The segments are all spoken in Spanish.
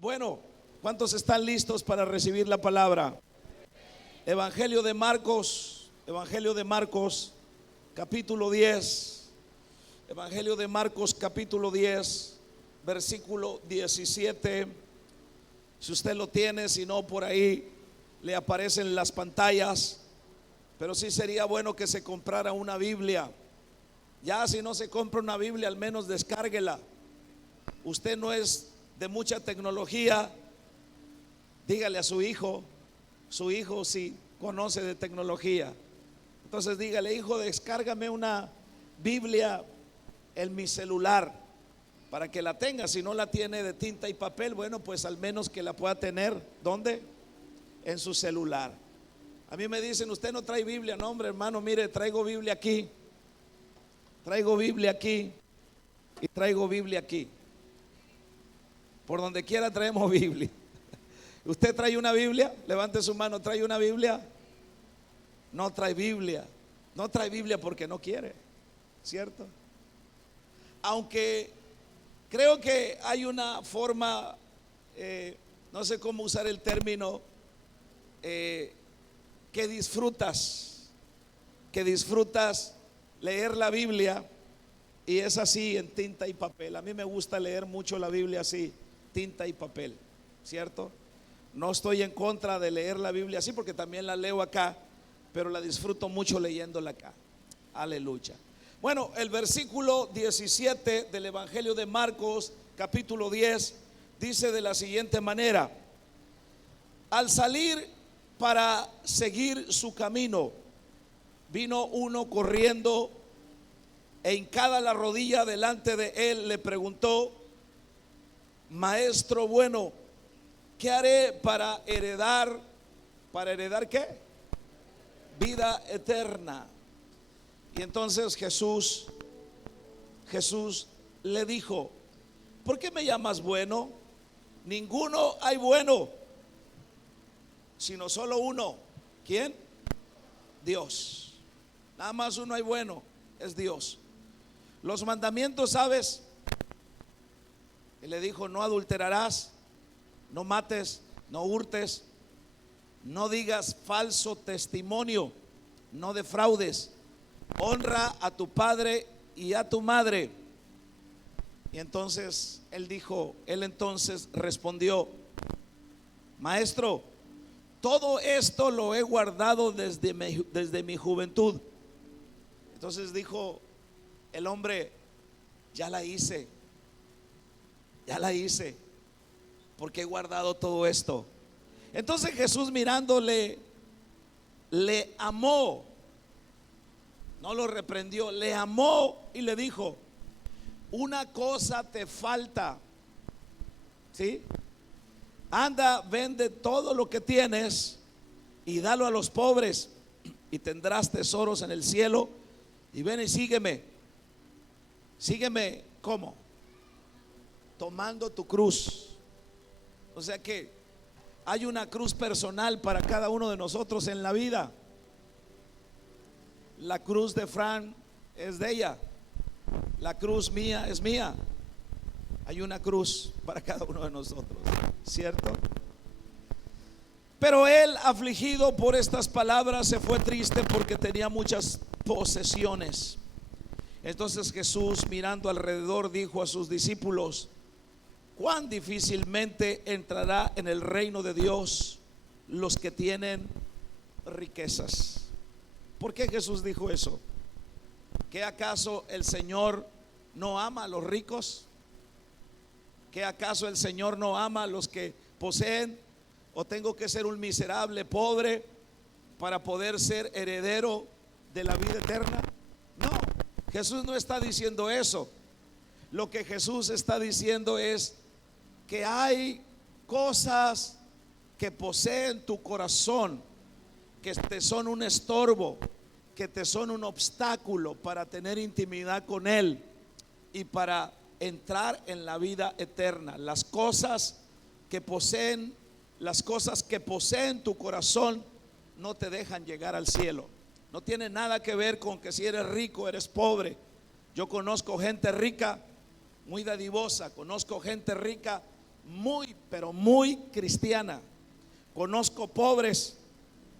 Bueno, ¿cuántos están listos para recibir la palabra? Evangelio de Marcos, capítulo 10. Evangelio de Marcos, capítulo 10, versículo 17. Si usted lo tiene, si no, por ahí le aparecen las pantallas. Pero sí sería bueno que se comprara una Biblia. Ya si no se compra una Biblia, al menos descárguela. Usted no es de mucha tecnología, dígale a su hijo si conoce de tecnología. Entonces dígale: hijo, descárgame una Biblia en mi celular para que la tenga. Si no la tiene de tinta y papel, bueno, pues al menos que la pueda tener. ¿Dónde? En su celular. A mí me dicen: usted no trae Biblia. No, hombre, hermano, mire, traigo Biblia aquí, traigo Biblia aquí y traigo Biblia aquí. Por donde quiera traemos Biblia. ¿Usted trae una Biblia? Levante su mano. ¿Trae una Biblia? No trae Biblia. No trae Biblia porque no quiere, ¿cierto? Aunque creo que hay una forma, no sé cómo usar el término, que disfrutas leer la Biblia, y es así, en tinta y papel. A mí me gusta leer mucho la Biblia así, tinta y papel, ¿cierto? No estoy en contra de leer la Biblia así, porque también la leo acá, pero la disfruto mucho leyéndola acá. Aleluya. Bueno, el versículo 17 del Evangelio de Marcos, capítulo 10, dice de la siguiente manera: al salir para seguir su camino, vino uno corriendo e hincada la rodilla delante de él, le preguntó: maestro bueno, ¿qué haré para heredar qué? Vida eterna. Y entonces Jesús le dijo: ¿por qué me llamas bueno? Ninguno hay bueno, sino solo uno. ¿Quién? Dios. Nada más uno hay bueno, es Dios. Los mandamientos, ¿sabes? Y le dijo: no adulterarás, no mates, no hurtes, no digas falso testimonio, no defraudes, honra a tu padre y a tu madre. Y entonces él entonces respondió: maestro, todo esto lo he guardado desde mi juventud. Entonces dijo el hombre: ya la hice, porque he guardado todo esto. Entonces Jesús, mirándole, le amó, no lo reprendió, le amó y le dijo: una cosa te falta, ¿sí? Anda, vende todo lo que tienes y dalo a los pobres, y tendrás tesoros en el cielo, y ven y sígueme. Sígueme, ¿cómo? Tomando tu cruz. O sea que hay una cruz personal para cada uno de nosotros en la vida. La cruz de Fran es de ella, la cruz mía es mía. Hay una cruz para cada uno de nosotros, ¿cierto? Pero él, afligido por estas palabras, se fue triste porque tenía muchas posesiones. Entonces Jesús, mirando alrededor, dijo a sus discípulos: cuán difícilmente entrará en el reino de Dios los que tienen riquezas. ¿Por qué Jesús dijo eso? ¿Qué acaso el Señor no ama a los ricos? ¿Qué acaso el Señor no ama a los que poseen? ¿O tengo que ser un miserable pobre para poder ser heredero de la vida eterna? No, Jesús no está diciendo eso. Lo que Jesús está diciendo es que hay cosas que poseen tu corazón, que te son un estorbo, que te son un obstáculo para tener intimidad con Él y para entrar en la vida eterna. Las cosas que poseen tu corazón no te dejan llegar al cielo. No tiene nada que ver con que si eres rico, eres pobre. Yo conozco gente rica, muy dadivosa. Conozco gente rica muy, pero muy cristiana. Conozco pobres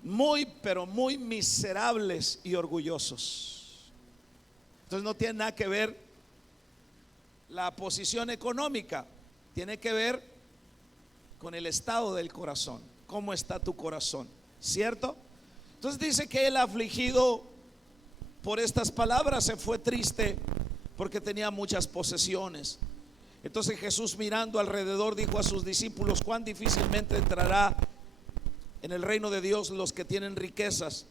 muy, pero muy miserables y orgullosos. Entonces no tiene nada que ver la posición económica, tiene que ver con el estado del corazón. ¿Cómo está tu corazón? ¿Cierto? Entonces dice que el afligido por estas palabras se fue triste porque tenía muchas posesiones. Entonces Jesús, mirando alrededor, dijo a sus discípulos: cuán difícilmente entrará en el reino de Dios los que tienen riquezas.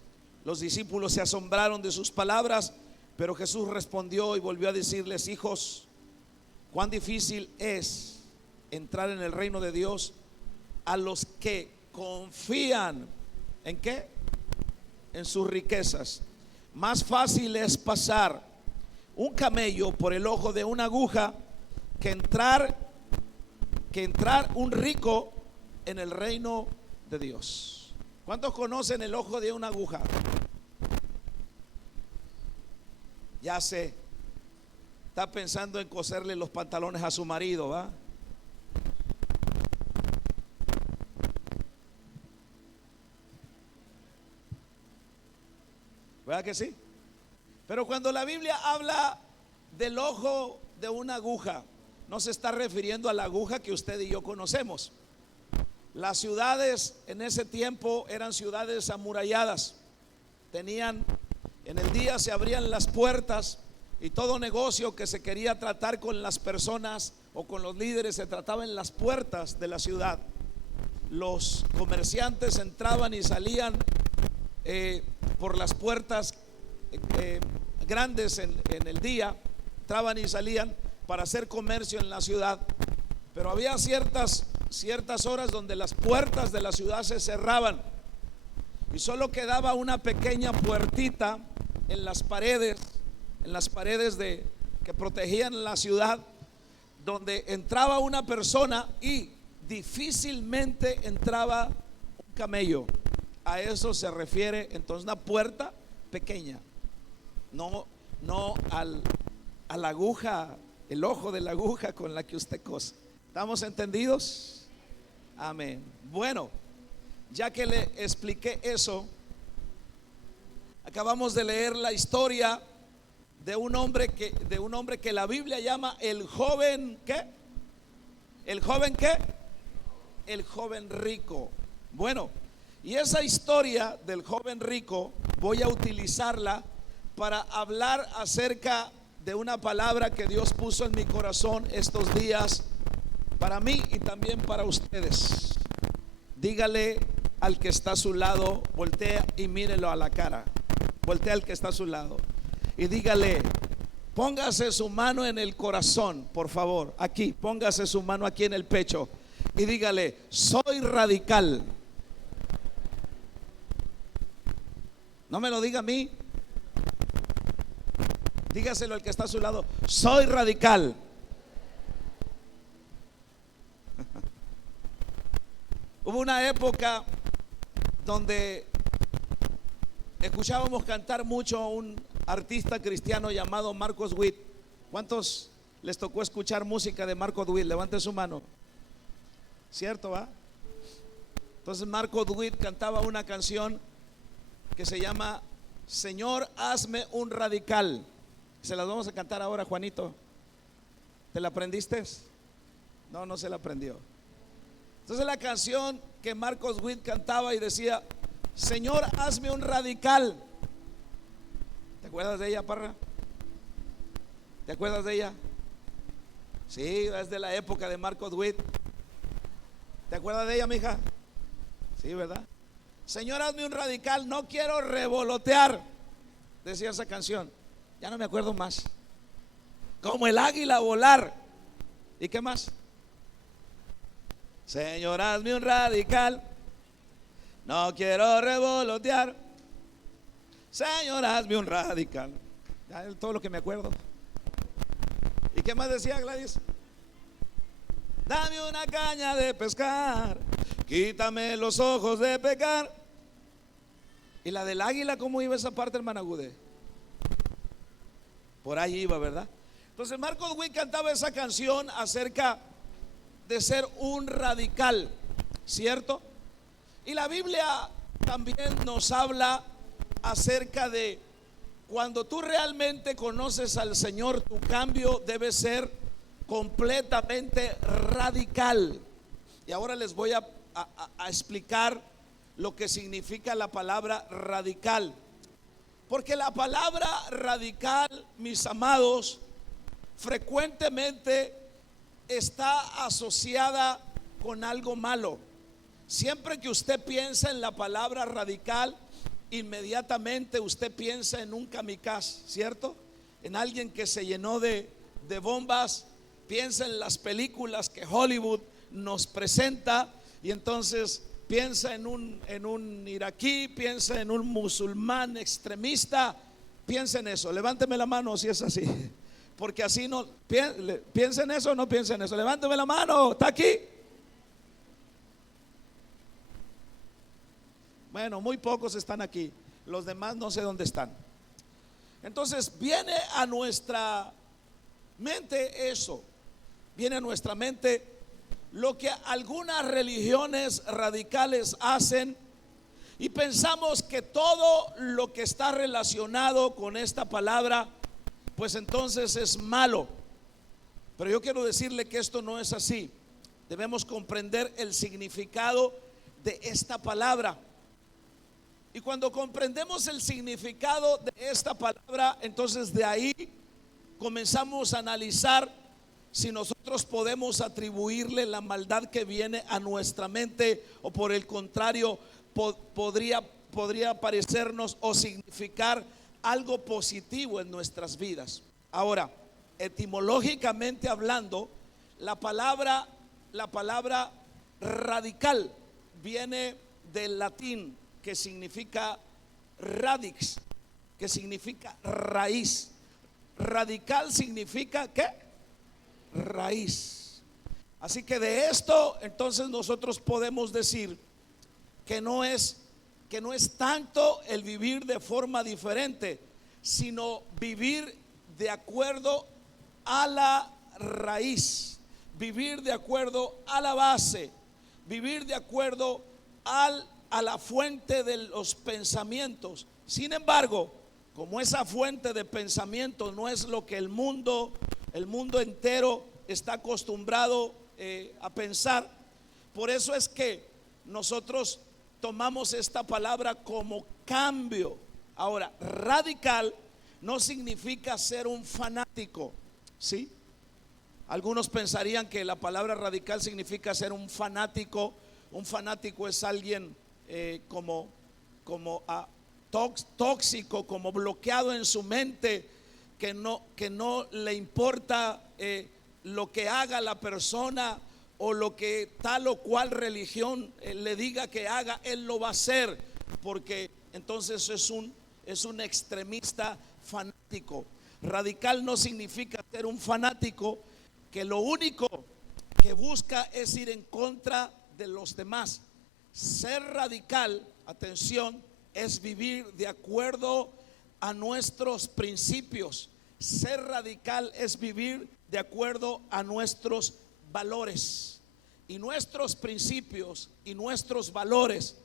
Los discípulos se asombraron de sus palabras, pero Jesús respondió y volvió a decirles: hijos, cuán difícil es entrar en el reino de Dios a los que confían ¿en qué? En sus riquezas. Más fácil es pasar un camello por el ojo de una aguja que entrar un rico en el reino de Dios. ¿Cuántos conocen el ojo de una aguja? Ya sé, está pensando en coserle los pantalones a su marido, ¿va? ¿Verdad que sí? Pero cuando la Biblia habla del ojo de una aguja, no se está refiriendo a la aguja que usted y yo conocemos. Las ciudades en ese tiempo eran ciudades amuralladas. Tenían, en el día se abrían las puertas y todo negocio que se quería tratar con las personas o con los líderes se trataba en las puertas de la ciudad. Los comerciantes entraban y salían por las puertas grandes en el día, entraban y salían para hacer comercio en la ciudad. Pero había ciertas horas donde las puertas de la ciudad se cerraban y solo quedaba una pequeña puertita en las paredes que protegían la ciudad, donde entraba una persona y difícilmente entraba un camello. A eso se refiere entonces una puerta pequeña, no a la aguja, el ojo de la aguja con la que usted cose. ¿Estamos entendidos? Amén. Bueno, ya que le expliqué eso, acabamos de leer la historia de un hombre que la Biblia llama el joven ¿qué? ¿El joven qué? El joven rico. Bueno, y esa historia del joven rico voy a utilizarla para hablar acerca de una palabra que Dios puso en mi corazón estos días para mí y también para ustedes. Dígale al que está a su lado, voltea y mírelo a la cara. Voltea al que está a su lado y dígale: póngase su mano en el corazón, por favor. Aquí, póngase su mano aquí en el pecho y dígale: soy radical. No me lo diga a mí, dígaselo al que está a su lado: soy radical. Hubo una época donde escuchábamos cantar mucho a un artista cristiano llamado Marcos Witt. ¿Cuántos les tocó escuchar música de Marcos Witt? Levanten su mano. ¿Cierto, va? Entonces Marcos Witt cantaba una canción que se llama Señor, hazme un radical. Se las vamos a cantar ahora, Juanito. ¿Te la aprendiste? No, no se la aprendió. Entonces la canción que Marcos Witt cantaba y decía: Señor, hazme un radical. ¿Te acuerdas de ella, Parra? ¿Te acuerdas de ella? Sí, es de la época de Marcos Witt. ¿Te acuerdas de ella, mija? Sí, ¿verdad? Señor, hazme un radical, no quiero revolotear, decía esa canción. Ya no me acuerdo más. Como el águila volar. ¿Y qué más? Señor, hazme un radical, no quiero revolotear. Señor, hazme un radical. Ya es todo lo que me acuerdo. ¿Y qué más decía Gladys? Dame una caña de pescar, quítame los ojos de pecar. ¿Y la del águila cómo iba esa parte, hermana Gude? Por ahí iba, ¿verdad? Entonces Marcos Witt cantaba esa canción acerca de ser un radical, ¿cierto? Y la Biblia también nos habla acerca de cuando tú realmente conoces al Señor, tu cambio debe ser completamente radical. Y ahora les voy a explicar lo que significa la palabra radical. Porque la palabra radical, mis amados, frecuentemente está asociada con algo malo. Siempre que usted piensa en la palabra radical, inmediatamente usted piensa en un kamikaze, ¿cierto? En alguien que se llenó de bombas. Piensa en las películas que Hollywood nos presenta y entonces piensa en un iraquí, piensa en un musulmán extremista. Piensa en eso. Levánteme la mano si es así, porque así no. Piensa en eso o no piensa en eso. Levánteme la mano. ¿Está aquí? Bueno, muy pocos están aquí. Los demás no sé dónde están. Entonces viene a nuestra mente eso. Viene a nuestra mente lo que algunas religiones radicales hacen y pensamos que todo lo que está relacionado con esta palabra, pues entonces es malo. Pero yo quiero decirle que esto no es así. Debemos comprender el significado de esta palabra. Y cuando comprendemos el significado de esta palabra, entonces de ahí comenzamos a analizar si nosotros podemos atribuirle la maldad que viene a nuestra mente o por el contrario podría parecernos o significar algo positivo en nuestras vidas. Ahora, etimológicamente hablando, la palabra radical viene del latín que significa radix, que significa raíz. Radical significa ¿qué? Raíz. Así que de esto entonces nosotros podemos decir que no es tanto el vivir de forma diferente, sino vivir de acuerdo a la raíz, vivir de acuerdo a la base, vivir de acuerdo a la fuente de los pensamientos. Sin embargo, como esa fuente de pensamiento no es lo que el mundo entero está acostumbrado a pensar, por eso es que nosotros tomamos esta palabra como cambio. Ahora, radical no significa ser un fanático, ¿sí? Algunos pensarían que la palabra radical significa ser un fanático. Un fanático es alguien como tóxico, como bloqueado en su mente, que no le importa lo que haga la persona o lo que tal o cual religión le diga que haga, él lo va a hacer, porque entonces es un extremista fanático. Radical no significa ser un fanático que lo único que busca es ir en contra de los demás. Ser radical, atención, es vivir de acuerdo a nuestros principios. Ser radical es vivir de acuerdo a nuestros valores. Y nuestros principios y nuestros valores,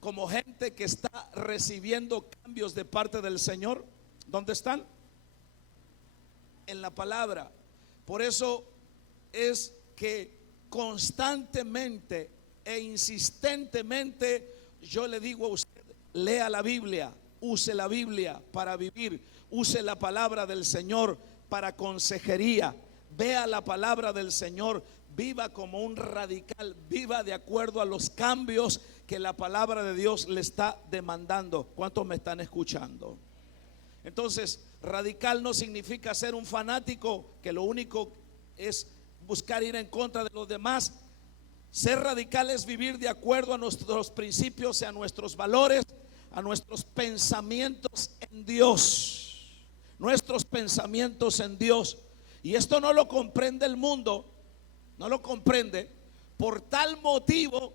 como gente que está recibiendo cambios de parte del Señor, ¿dónde están? En la palabra. Por eso es que constantemente e insistentemente yo le digo a usted: lea la Biblia, use la Biblia para vivir, use la palabra del Señor para consejería, vea la palabra del Señor, viva como un radical, viva de acuerdo a los cambios que la palabra de Dios le está demandando. ¿Cuántos me están escuchando? Entonces, radical no significa ser un fanático que lo único es buscar ir en contra de los demás. Ser radical es vivir de acuerdo a nuestros principios y a nuestros valores, a nuestros pensamientos en Dios. Nuestros pensamientos en Dios. Y esto no lo comprende el mundo, no lo comprende. Por tal motivo,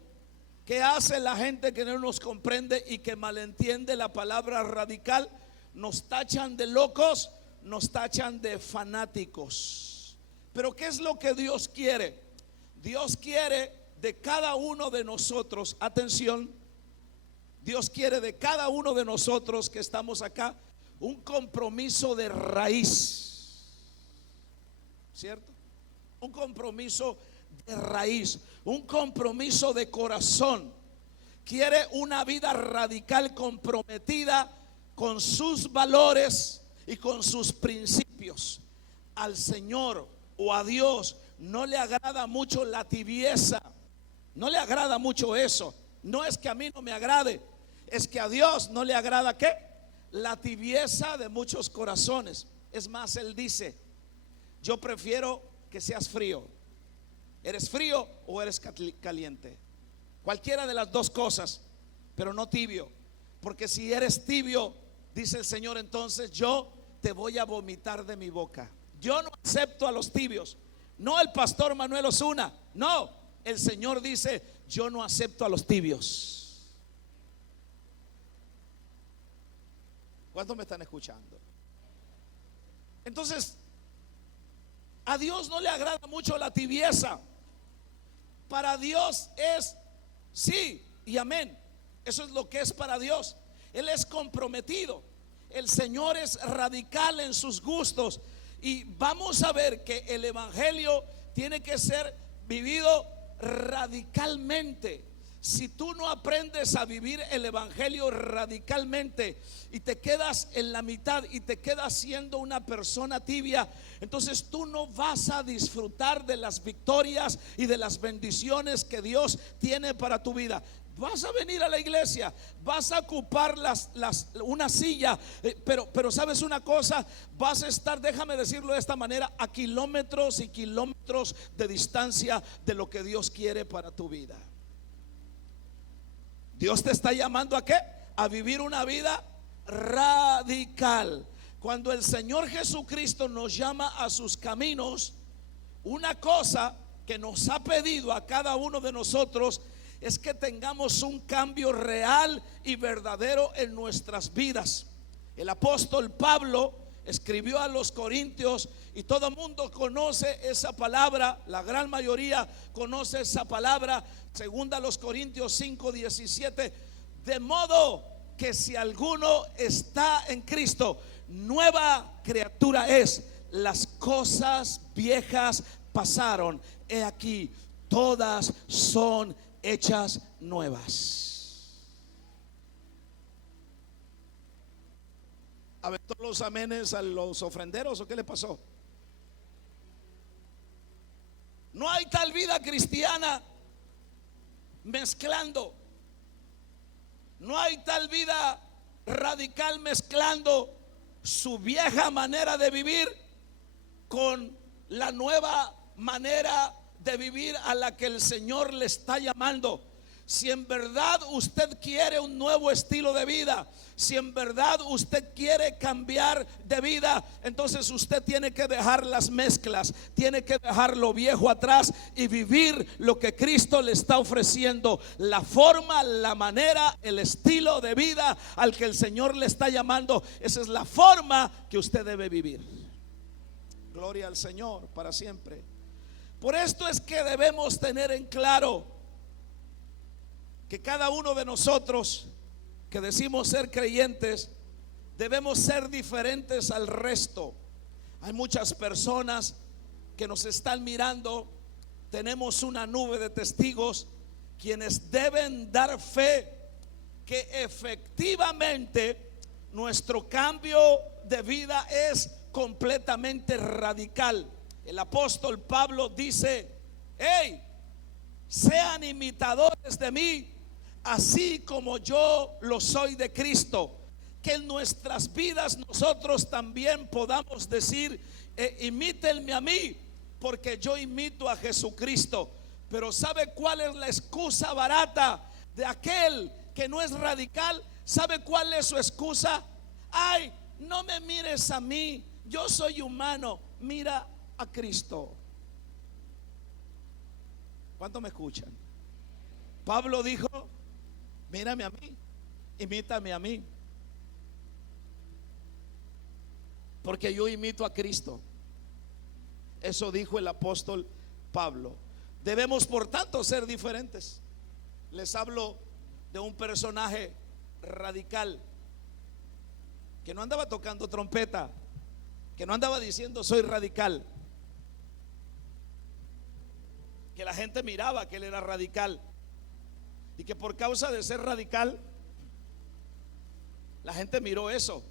¿qué hace la gente que no nos comprende y que malentiende la palabra radical? Nos tachan de locos, nos tachan de fanáticos. Pero ¿qué es lo que Dios quiere? Dios quiere de cada uno de nosotros, atención, Dios quiere de cada uno de nosotros que estamos acá un compromiso de raíz, ¿cierto? Un compromiso de raíz, un compromiso de corazón. Quiere una vida radical comprometida con sus valores y con sus principios. Al Señor o a Dios no le agrada mucho la tibieza, no le agrada mucho eso. No es que a mí no me agrade, es que a Dios no le agrada ¿qué? La tibieza de muchos corazones. Es más, Él dice: yo prefiero que seas frío. ¿Eres frío o eres caliente? Cualquiera de las dos cosas, pero no tibio. Porque si eres tibio, dice el Señor, entonces yo te voy a vomitar de mi boca. Yo no acepto a los tibios. No el pastor Manuel Osuna, no, el Señor dice: yo no acepto a los tibios. ¿Cuántos me están escuchando? Entonces, a Dios no le agrada mucho la tibieza. Para Dios es sí y amén. Eso es lo que es para Dios. Él es comprometido. El Señor es radical en sus gustos. Y vamos a ver que el evangelio tiene que ser vivido radicalmente. Si tú no aprendes a vivir el evangelio radicalmente y te quedas en la mitad y te quedas siendo una persona tibia, entonces tú no vas a disfrutar de las victorias y de las bendiciones que Dios tiene para tu vida. Vas a venir a la iglesia, vas a ocupar una silla, pero sabes una cosa, vas a estar, déjame decirlo de esta manera, a kilómetros y kilómetros de distancia de lo que Dios quiere para tu vida. Dios te está llamando ¿a qué? A vivir una vida radical. Cuando el Señor Jesucristo nos llama a sus caminos, una cosa que nos ha pedido a cada uno de nosotros es que tengamos un cambio real y verdadero en nuestras vidas. El apóstol Pablo escribió a los Corintios y todo el mundo conoce esa palabra, la gran mayoría conoce esa palabra, segunda a los Corintios 5:17, de modo que si alguno está en Cristo, nueva criatura es, las cosas viejas pasaron, he aquí, todas son hechas nuevas. ¿Aventó los amenes a los ofrenderos o qué le pasó? No hay tal vida cristiana mezclando. No hay tal vida radical mezclando su vieja manera de vivir con la nueva manera de vivir a la que el Señor le está llamando. Si en verdad usted quiere un nuevo estilo de vida, si en verdad usted quiere cambiar de vida, entonces usted tiene que dejar las mezclas, tiene que dejar lo viejo atrás y vivir lo que Cristo le está ofreciendo, la forma, la manera, el estilo de vida al que el Señor le está llamando. Esa es la forma que usted debe vivir. Gloria al Señor para siempre. Por esto es que debemos tener en claro que cada uno de nosotros que decimos ser creyentes debemos ser diferentes al resto. Hay muchas personas que nos están mirando, tenemos una nube de testigos quienes deben dar fe que efectivamente nuestro cambio de vida es completamente radical. El apóstol Pablo dice: hey, sean imitadores de mí, así como yo lo soy de Cristo. Que en nuestras vidas nosotros también podamos decir: imítenme a mí, porque yo imito a Jesucristo. Pero ¿sabe cuál es la excusa barata de aquel que no es radical? ¿Sabe cuál es su excusa? Ay, no me mires a mí, yo soy humano, mira a Cristo. ¿Cuánto me escuchan? Pablo dijo: mírame a mí, imítame a mí, porque yo imito a Cristo. Eso dijo el apóstol Pablo. Debemos por tanto ser diferentes. Les hablo de un personaje radical que no andaba tocando trompeta, que no andaba diciendo soy radical, que la gente miraba que él era radical y que por causa de ser radical la gente miró eso.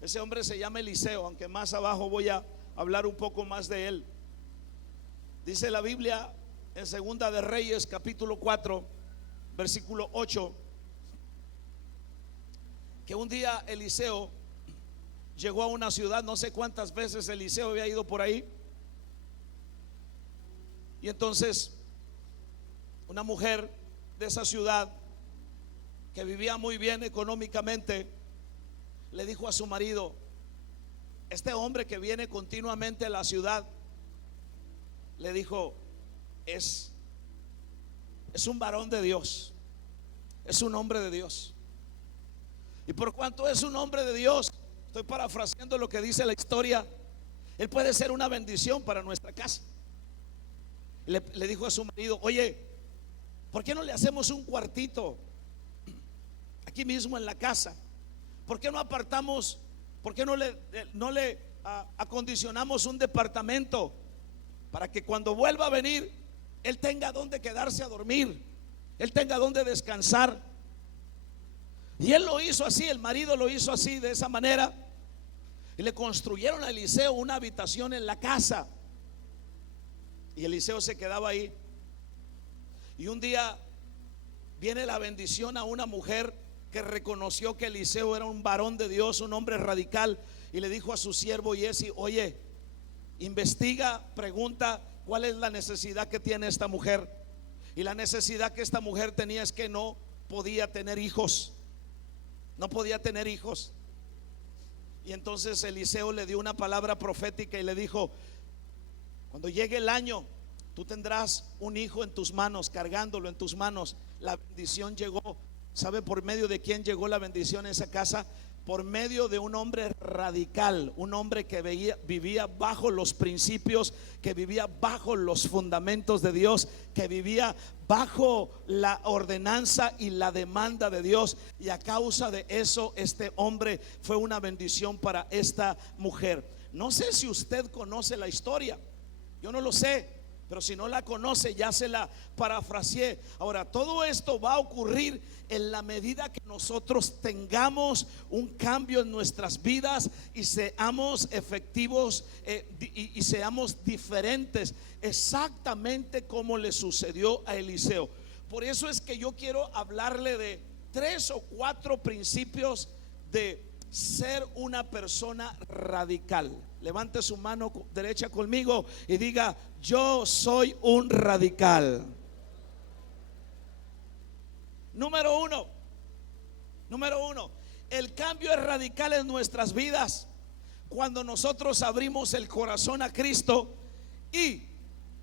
Ese hombre se llama Eliseo, aunque más abajo voy a hablar un poco más de él. Dice la Biblia en Segunda de Reyes capítulo 4 versículo 8 que un día Eliseo llegó a una ciudad. No sé cuántas veces Eliseo había ido por ahí. Y entonces una mujer de esa ciudad que vivía muy bien económicamente le dijo a su marido: este hombre que viene continuamente a la ciudad, le dijo, es un varón de Dios, es un hombre de Dios. Y por cuanto es un hombre de Dios, estoy parafraseando lo que dice la historia, él puede ser una bendición para nuestra casa. Le dijo a su marido: oye, ¿por qué no le hacemos un cuartito aquí mismo en la casa? ¿Por qué no apartamos? ¿Por qué no le acondicionamos un departamento para que cuando vuelva a venir él tenga donde quedarse a dormir, él tenga donde descansar? Y él lo hizo así, el marido lo hizo así, de esa manera. Y le construyeron a Eliseo una habitación en la casa. Y Eliseo se quedaba ahí. Y un día viene la bendición a una mujer que reconoció que Eliseo era un varón de Dios, un hombre radical, y le dijo a su siervo Giesi: oye, investiga, pregunta cuál es la necesidad que tiene esta mujer. Y la necesidad que esta mujer tenía es que no podía tener hijos. No podía tener hijos. Y entonces Eliseo le dio una palabra profética y le dijo: cuando llegue el año, tú tendrás un hijo en tus manos, cargándolo en tus manos. La bendición llegó. ¿Sabe por medio de quién llegó la bendición en esa casa? Por medio de un hombre radical, un hombre que vivía bajo los principios, que vivía bajo los fundamentos de Dios, que vivía bajo la ordenanza y la demanda de Dios. Y a causa de eso, este hombre fue una bendición para esta mujer. No sé si usted conoce la historia, yo no lo sé, pero si no la conoce, ya se la parafraseé. Ahora, todo esto va a ocurrir en la medida que nosotros tengamos un cambio en nuestras vidas y seamos efectivos y seamos diferentes, exactamente como le sucedió a Eliseo. Por eso es que yo quiero hablarle de 3 o 4 principios de ser una persona radical. Levante su mano derecha conmigo y diga: yo soy un radical. Número uno, el cambio es radical en nuestras vidas cuando nosotros abrimos el corazón a Cristo y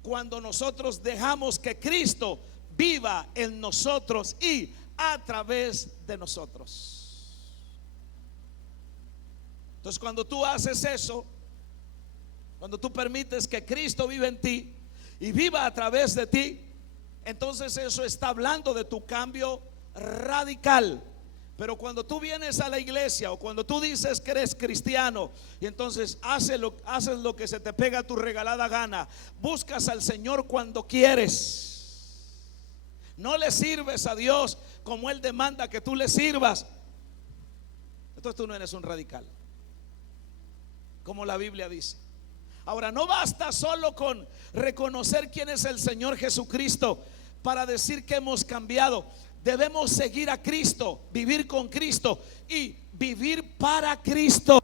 cuando nosotros dejamos que Cristo viva en nosotros y a través de nosotros. Entonces, cuando tú haces eso, cuando tú permites que Cristo viva en ti y viva a través de ti, entonces eso está hablando de tu cambio radical. Pero cuando tú vienes a la iglesia o cuando tú dices que eres cristiano y entonces haces lo que se te pega a tu regalada gana, buscas al Señor cuando quieres, no le sirves a Dios como Él demanda que tú le sirvas, entonces tú no eres un radical, como la Biblia dice. Ahora, no basta solo con reconocer quién es el Señor Jesucristo para decir que hemos cambiado. Debemos seguir a Cristo, vivir con Cristo y vivir para Cristo.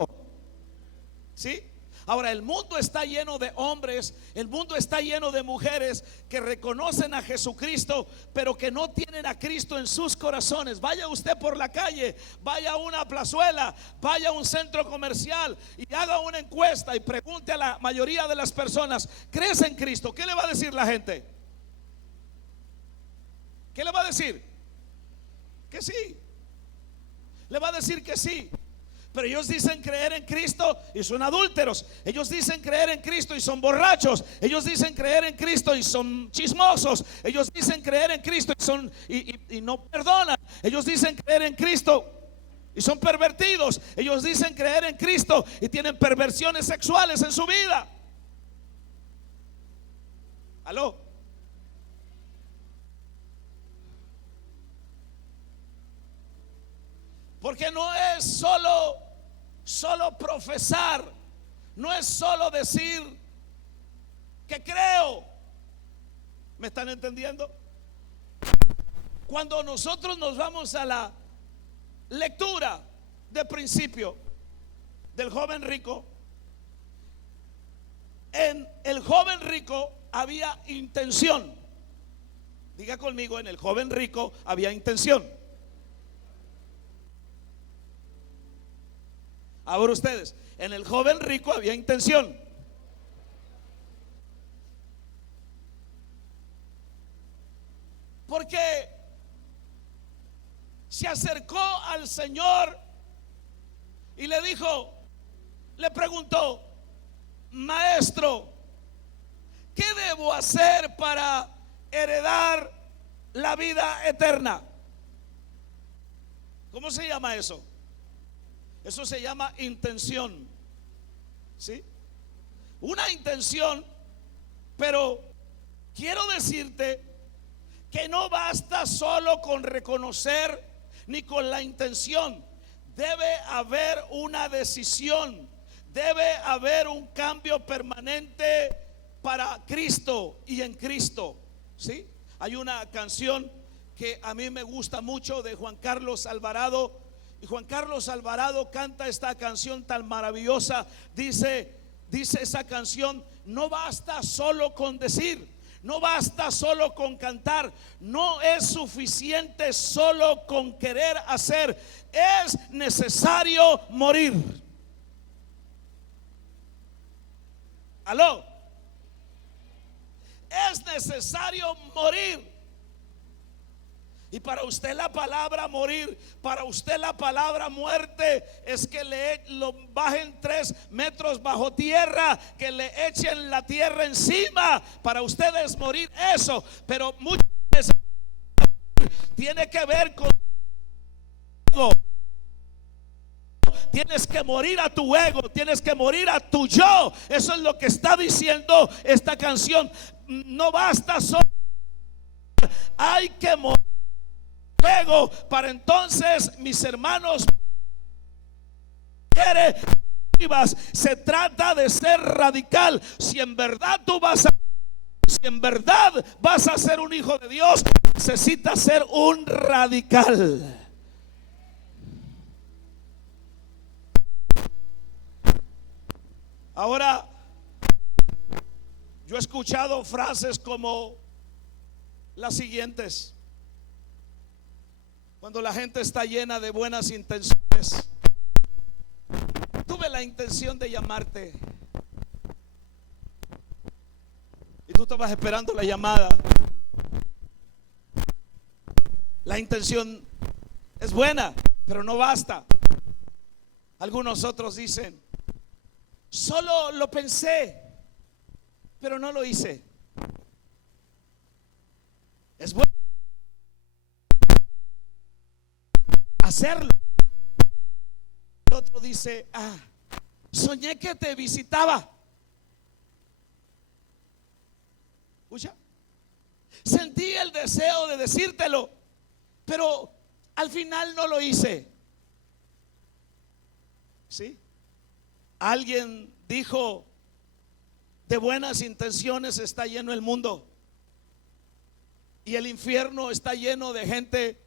¿Sí? Ahora, el mundo está lleno de hombres, el mundo está lleno de mujeres que reconocen a Jesucristo, pero que no tienen a Cristo en sus corazones. Vaya usted por la calle, vaya a una plazuela, vaya a un centro comercial y haga una encuesta y pregunte a la mayoría de las personas: ¿crees en Cristo? ¿Qué le va a decir la gente? ¿Qué le va a decir? Que sí. Le va a decir que sí. Pero ellos dicen creer en Cristo y son adúlteros. Ellos dicen creer en Cristo y son borrachos. Ellos dicen creer en Cristo y son chismosos. Ellos dicen creer en Cristo y son y no perdonan. Ellos dicen creer en Cristo y son pervertidos. Ellos dicen creer en Cristo y tienen perversiones sexuales en su vida. ¿Aló? Porque no es solo profesar, no es solo decir que creo. ¿Me están entendiendo? Cuando nosotros nos vamos a la lectura de principio del joven rico, en el joven rico había intención. Diga conmigo, en el joven rico había intención. Ahora ustedes, en el joven rico había intención. Porque se acercó al Señor y le dijo, le preguntó: Maestro, ¿qué debo hacer para heredar la vida eterna? ¿Cómo se llama eso? Eso se llama intención. ¿Sí? Una intención. Pero quiero decirte que no basta solo con reconocer ni con la intención. Debe haber una decisión. Debe haber un cambio permanente para Cristo y en Cristo. ¿Sí? Hay una canción que a mí me gusta mucho de Juan Carlos Alvarado. Y Juan Carlos Alvarado canta esta canción tan maravillosa. Dice esa canción: no basta solo con decir, no basta solo con cantar, no es suficiente solo con querer hacer, es necesario morir. ¿Aló? Es necesario morir. Y para usted la palabra morir, para usted la palabra muerte, es que lo bajen 3 metros bajo tierra, que le echen la tierra encima. Para usted es morir eso. Pero muchas veces tiene que ver con ego. Tienes que morir a tu ego, tienes que morir a tu yo. Eso es lo que está diciendo esta canción. No basta solo, hay que morir ego, para entonces, mis hermanos, se trata de ser radical. Si en verdad si en verdad vas a ser un hijo de Dios, necesitas ser un radical. Ahora, yo he escuchado frases como las siguientes: cuando la gente está llena de buenas intenciones. Tuve la intención de llamarte y tú estabas esperando la llamada. La intención es buena, pero no basta. Algunos otros dicen: solo lo pensé, pero no lo hice. Es bueno hacerlo. El otro dice: soñé que te visitaba. Escucha, sentí el deseo de decírtelo, pero al final no lo hice. ¿Sí? Alguien dijo: de buenas intenciones está lleno el mundo, y el infierno está lleno de gente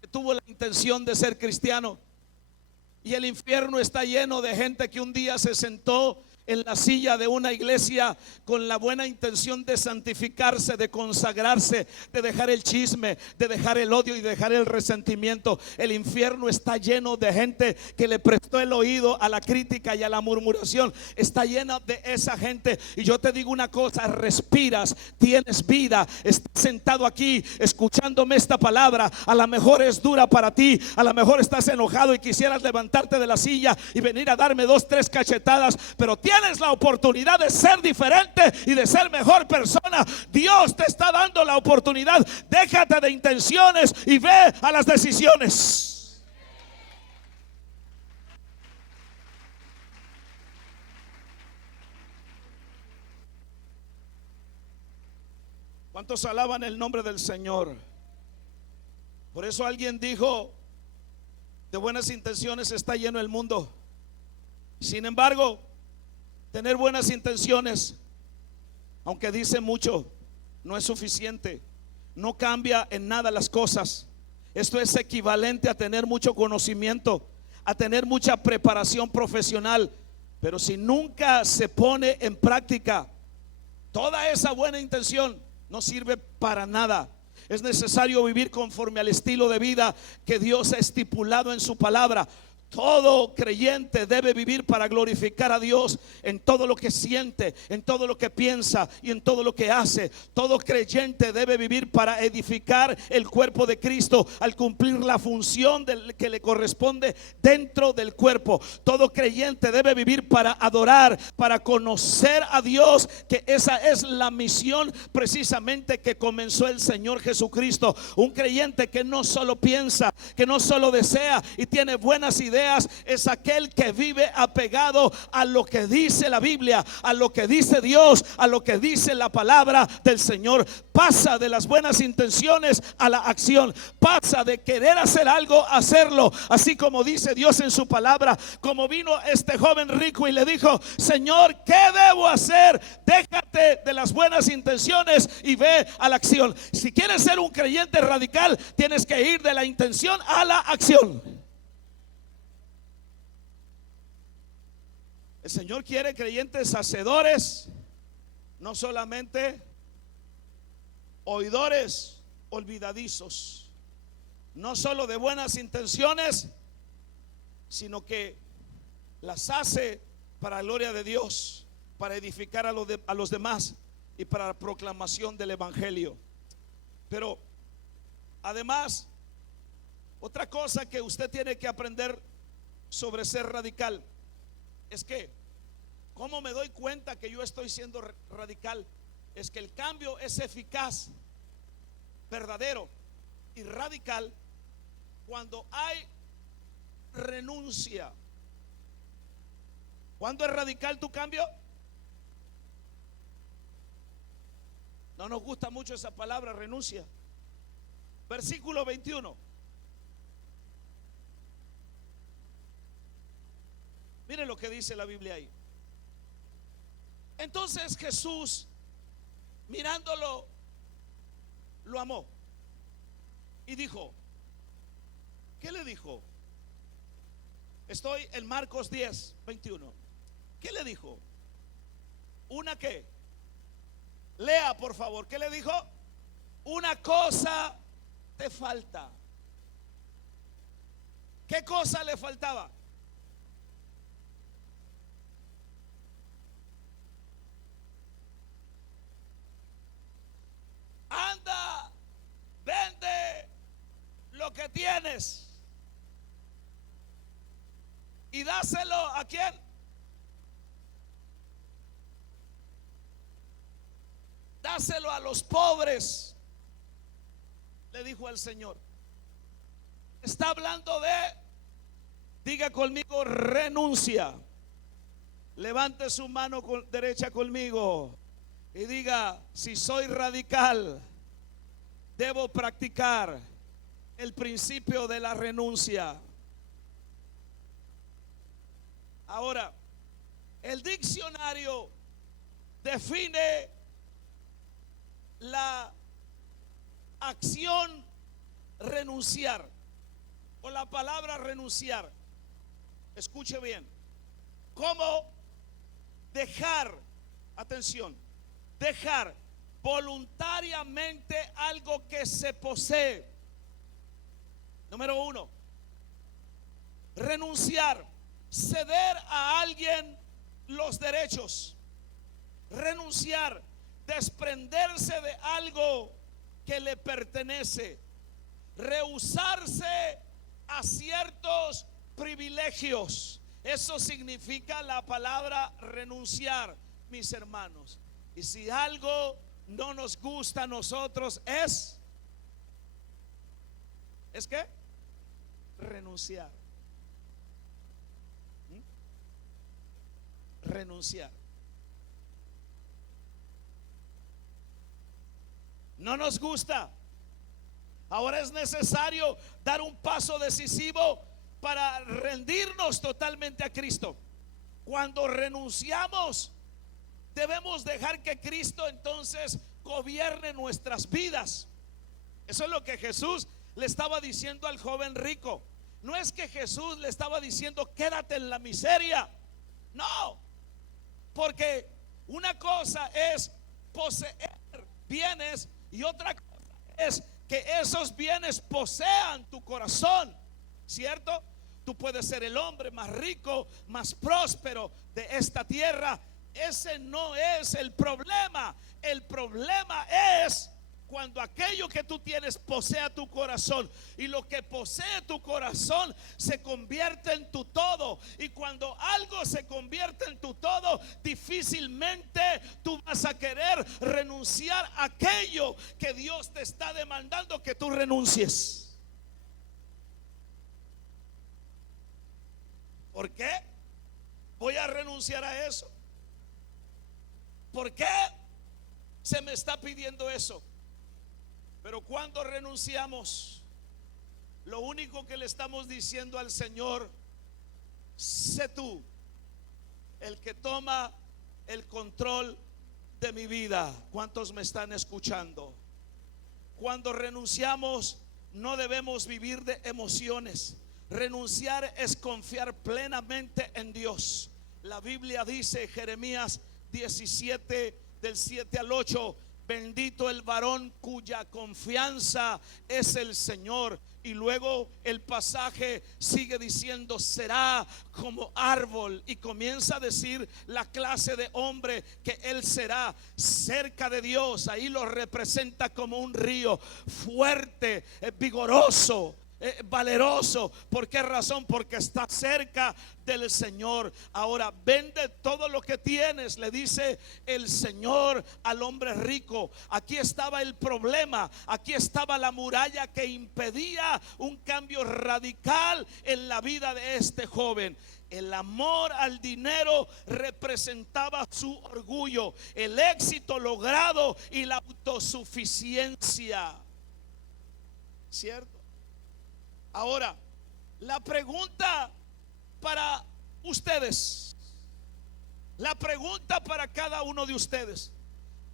que tuvo la intención de ser cristiano. Y el infierno está lleno de gente que un día se sentó en la silla de una iglesia con la buena intención de santificarse, de consagrarse, de dejar el chisme, de dejar el odio y de dejar el resentimiento. El infierno está lleno de gente que le prestó el oído a la crítica y a la murmuración. Está llena de esa gente. Y yo te digo una cosa: respiras, tienes vida, estás sentado aquí escuchándome esta palabra. A lo mejor es dura para ti, a lo mejor estás enojado y quisieras levantarte de la silla y venir a darme 2, 3 cachetadas, pero tienes la oportunidad de ser diferente y de ser mejor persona. Dios te está dando la oportunidad. Déjate de intenciones y ve a las decisiones. ¿Cuántos alaban el nombre del Señor? Por eso alguien dijo: de buenas intenciones está lleno el mundo. Sin embargo, tener buenas intenciones, aunque dice mucho, no es suficiente. No cambia en nada las cosas. Esto es equivalente a tener mucho conocimiento, a tener mucha preparación profesional, pero si nunca se pone en práctica, toda esa buena intención no sirve para nada. Es necesario vivir conforme al estilo de vida que Dios ha estipulado en su palabra. Todo creyente debe vivir para glorificar a Dios en todo lo que siente, en todo lo que piensa y en todo lo que hace. Todo creyente debe vivir para edificar el cuerpo de Cristo al cumplir la función que le corresponde dentro del cuerpo. Todo creyente debe vivir para adorar, para conocer a Dios, que esa es la misión precisamente que comenzó el Señor Jesucristo. Un creyente que no solo piensa, que no solo desea y tiene buenas ideas, es aquel que vive apegado a lo que dice la Biblia, a lo que dice Dios, a lo que dice la palabra del Señor. Pasa de las buenas intenciones a la acción. Pasa de querer hacer algo a hacerlo, así como dice Dios en su palabra. Como vino este joven rico y le dijo: Señor, ¿qué debo hacer? Déjate de las buenas intenciones y ve a la acción. Si quieres ser un creyente radical, tienes que ir de la intención a la acción. El Señor quiere creyentes hacedores, no solamente oidores olvidadizos, no solo de buenas intenciones, sino que las hace para la gloria de Dios, para edificar a los demás y para la proclamación del evangelio. Pero además, otra cosa que usted tiene que aprender sobre ser radical es que, ¿cómo me doy cuenta que yo estoy siendo radical? Es que el cambio es eficaz, verdadero y radical cuando hay renuncia. ¿Cuándo es radical tu cambio? No nos gusta mucho esa palabra, renuncia. Versículo 21. Mire lo que dice la Biblia ahí. Entonces Jesús, mirándolo, lo amó y dijo, ¿qué le dijo? Estoy en Marcos 10, 21. ¿Qué le dijo? ¿Una qué? Lea, por favor. ¿Qué le dijo? Una cosa te falta. ¿Qué cosa le faltaba? Anda, vende lo que tienes y dáselo ¿a quién? Dáselo a los pobres, le dijo al Señor. Está hablando de, diga conmigo, renuncia. Levante su mano derecha conmigo y diga: si soy radical, debo practicar el principio de la renuncia. Ahora, el diccionario define la acción renunciar, o la palabra renunciar. Escuche bien, como dejar, atención, dejar voluntariamente algo que se posee. Número uno, renunciar, ceder a alguien los derechos. Renunciar, desprenderse de algo que le pertenece. Rehusarse a ciertos privilegios. Eso significa la palabra renunciar, mis hermanos. Y si algo no nos gusta a nosotros ¿es qué? Renunciar. Renunciar. No nos gusta. Ahora es necesario dar un paso decisivo para rendirnos totalmente a Cristo. Cuando renunciamos, debemos dejar que Cristo entonces gobierne nuestras vidas. Eso es lo que Jesús le estaba diciendo al joven rico. No es que Jesús le estaba diciendo quédate en la miseria. No, porque una cosa es poseer bienes y otra cosa es que esos bienes posean tu corazón, ¿cierto? Tú puedes ser el hombre más rico, más próspero de esta tierra. Ese no es el problema. El problema es cuando aquello que tú tienes posea tu corazón, y lo que posee tu corazón se convierte en tu todo. Y cuando algo se convierte en tu todo, difícilmente tú vas a querer renunciar a aquello que Dios te está demandando que tú renuncies. ¿Por qué voy a renunciar a eso? ¿Por qué se me está pidiendo eso? Pero cuando renunciamos, lo único que le estamos diciendo al Señor: sé tú el que toma el control de mi vida. ¿Cuántos me están escuchando? Cuando renunciamos, no debemos vivir de emociones. Renunciar es confiar plenamente en Dios. La Biblia dice, Jeremías 17 del 7 al 8: bendito el varón cuya confianza es el Señor. Y luego el pasaje sigue diciendo: será como árbol, y comienza a decir la clase de hombre que él será cerca de Dios. Ahí lo representa como un río fuerte, vigoroso, valeroso. ¿Por qué razón? Porque está cerca del Señor. Ahora vende todo lo que tienes, le dice el Señor al hombre rico. Aquí estaba el problema, aquí estaba la muralla que impedía un cambio radical en la vida de este joven. El amor al dinero representaba su orgullo, el éxito logrado y la autosuficiencia, ¿cierto? Ahora, la pregunta para ustedes, la pregunta para cada uno de ustedes: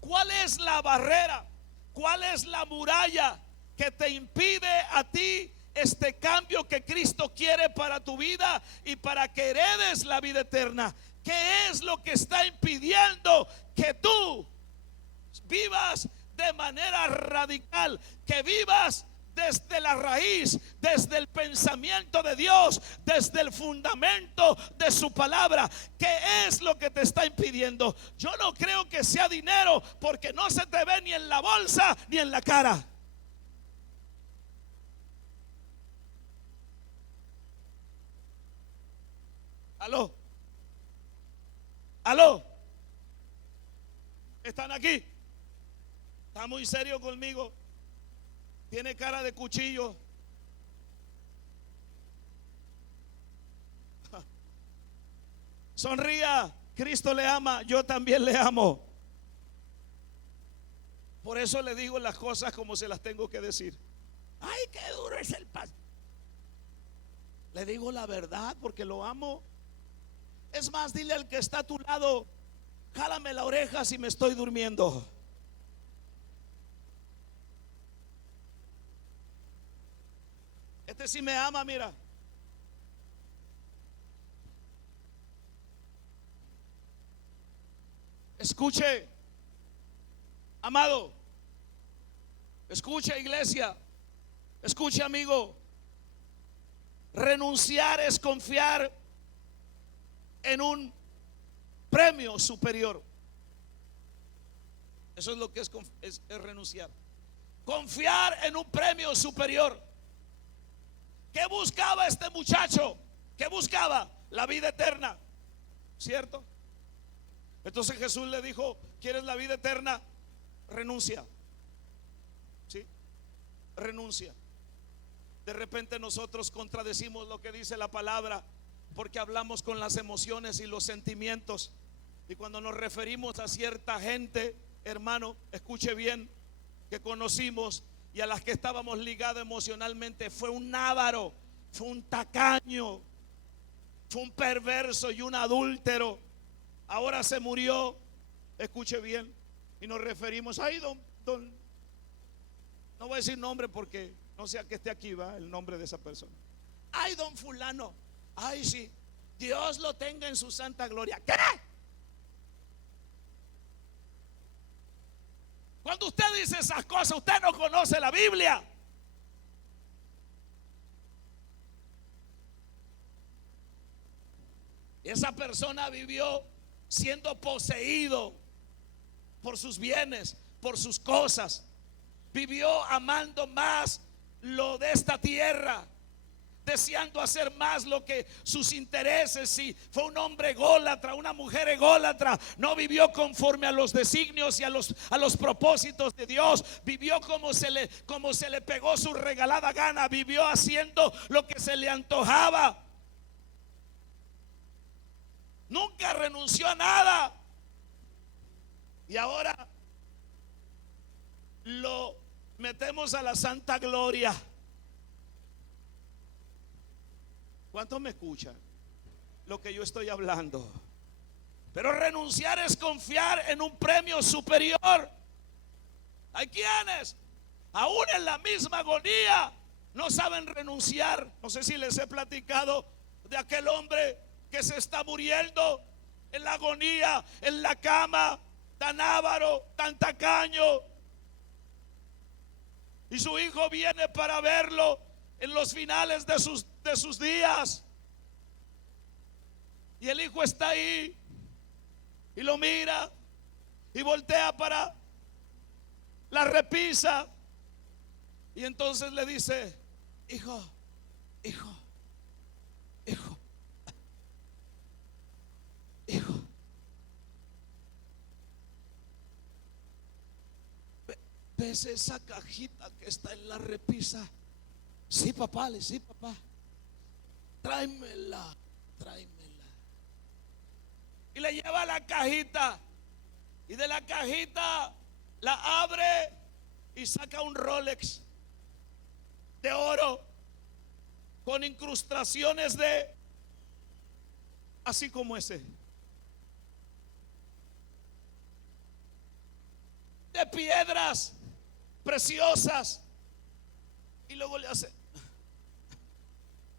¿cuál es la barrera? ¿Cuál es la muralla que te impide a ti este cambio que Cristo quiere para tu vida y para que heredes la vida eterna? ¿Qué es lo que está impidiendo que tú vivas de manera radical, que vivas desde la raíz, desde el pensamiento de Dios, desde el fundamento de su palabra? ¿Qué es lo que te está impidiendo? Yo no creo que sea dinero, porque no se te ve ni en la bolsa ni en la cara. Aló, aló, ¿están aquí? ¿Está muy serio conmigo? Tiene cara de cuchillo. Sonría, Cristo le ama, yo también le amo. Por eso le digo las cosas como se las tengo que decir. Ay, qué duro es el pastor. Le digo la verdad porque lo amo. Es más, dile al que está a tu lado: jálame la oreja si me estoy durmiendo. Este sí me ama, mira. Escuche, amado, escuche, iglesia, escuche, amigo. Renunciar es confiar en un premio superior. Eso es lo que es renunciar. Confiar en un premio superior. ¿Qué buscaba este muchacho? ¿Qué buscaba? La vida eterna, ¿cierto? Entonces Jesús le dijo: ¿quieres la vida eterna? Renuncia. ¿Sí? Renuncia. De repente nosotros contradecimos lo que dice la palabra porque hablamos con las emociones y los sentimientos. Y cuando nos referimos a cierta gente, hermano, escuche bien, que conocimos y a las que estábamos ligados emocionalmente, fue un avaro, fue un tacaño, fue un perverso y un adúltero. Ahora se murió, escuche bien, y nos referimos: ay, don, no voy a decir nombre porque no sea que esté aquí, va el nombre de esa persona. Ay, don fulano, ay, sí, Dios lo tenga en su santa gloria. ¿Qué? Cuando usted dice esas cosas, usted no conoce la Biblia. Esa persona vivió siendo poseído por sus bienes, por sus cosas. Vivió amando más lo de esta tierra, deseando hacer más lo que sus intereses. Si fue un hombre ególatra, una mujer ególatra, no vivió conforme a los designios y a los propósitos de Dios. Vivió como se le pegó su regalada gana. Vivió haciendo lo que se le antojaba. Nunca renunció a nada. Y ahora lo metemos a la santa gloria. ¿Cuántos me escuchan lo que yo estoy hablando? Pero renunciar es confiar en un premio superior. Hay quienes, aún en la misma agonía, no saben renunciar. No sé si les he platicado de aquel hombre que se está muriendo en la agonía, en la cama, tan avaro, tan tacaño. Y su hijo viene para verlo en los finales de sus días. Y el hijo está ahí y lo mira y voltea para la repisa. Y entonces le dice: hijo, hijo, hijo, hijo, ¿ves esa cajita que está en la repisa? Sí, papá, sí, papá. Tráemela, tráemela. Y le lleva la cajita. Y de la cajita la abre y saca un Rolex de oro con incrustaciones así como ese, de piedras preciosas. Y luego le hace,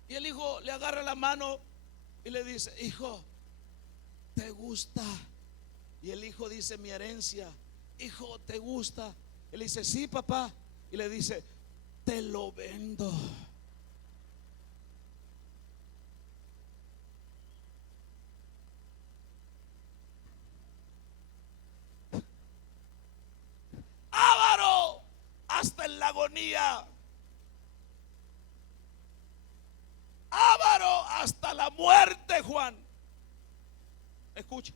y el hijo le agarra la mano y le dice: hijo, ¿te gusta? Y el hijo dice: mi herencia. Hijo, ¿te gusta? Él dice: sí, papá. Y le dice: te lo vendo. Avaro hasta en la agonía, avaro hasta la muerte, Juan. Escucha.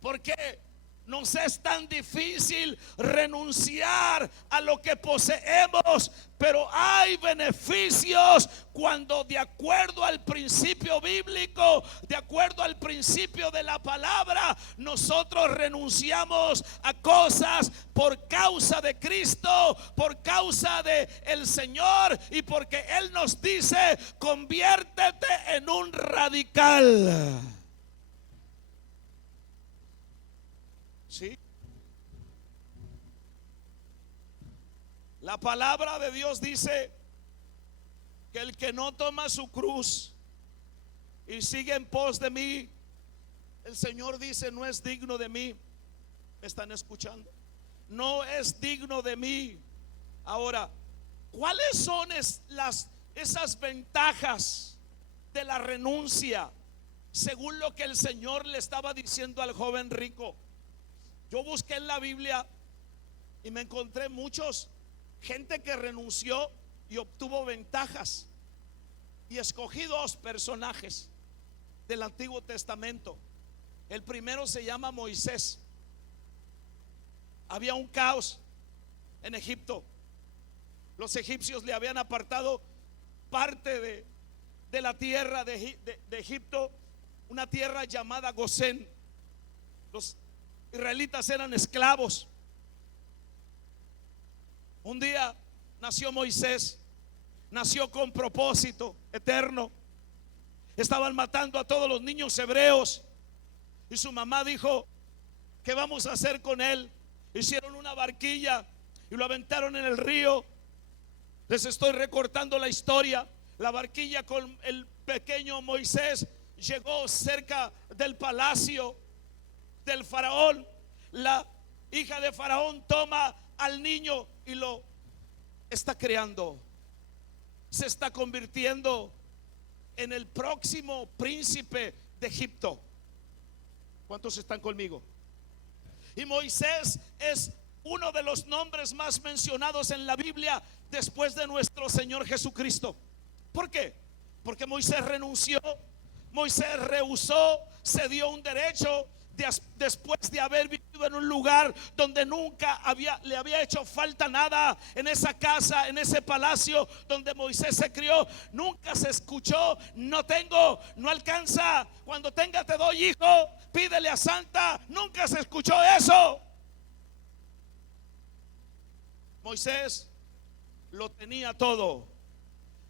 ¿Por qué nos es tan difícil renunciar a lo que poseemos? Pero hay beneficios cuando, de acuerdo al principio bíblico, de acuerdo al principio de la palabra, nosotros renunciamos a cosas por causa de Cristo, por causa de el Señor, y porque Él nos dice: conviértete en un radical. ¿Sí? La palabra de Dios dice que el que no toma su cruz y sigue en pos de mí El Señor dice: no es digno de mí. ¿Me están escuchando? No es digno de mí. Ahora, ¿cuáles son esas ventajas de la renuncia? Según lo que el Señor le estaba diciendo al joven rico. Yo busqué en la Biblia y me encontré gente que renunció y obtuvo ventajas. Y escogí dos personajes del Antiguo Testamento. El primero se llama Moisés. Había un caos en Egipto. Los egipcios le habían apartado parte de la tierra de Egipto, una tierra llamada Gosén. Los israelitas eran esclavos. Un día nació Moisés. Nació con propósito eterno. Estaban matando a todos los niños hebreos. Y su mamá dijo: ¿qué vamos a hacer con él? Hicieron una barquilla y lo aventaron en el río. Les estoy recortando la historia. La barquilla con el pequeño Moisés llegó cerca del palacio del faraón. La hija de faraón toma al niño y lo está creando. Se está convirtiendo en el próximo príncipe de Egipto. ¿Cuántos están conmigo? Y Moisés es uno de los nombres más mencionados en la Biblia después de nuestro Señor Jesucristo. ¿Por qué? Porque Moisés renunció, Moisés rehusó, se dio un derecho después de haber vivido en un lugar donde nunca le había hecho falta nada. En esa casa, en ese palacio donde Moisés se crió, nunca se escuchó: no tengo, no alcanza, cuando tenga te doy, hijo, pídele a Santa. Nunca se escuchó eso. Moisés lo tenía todo.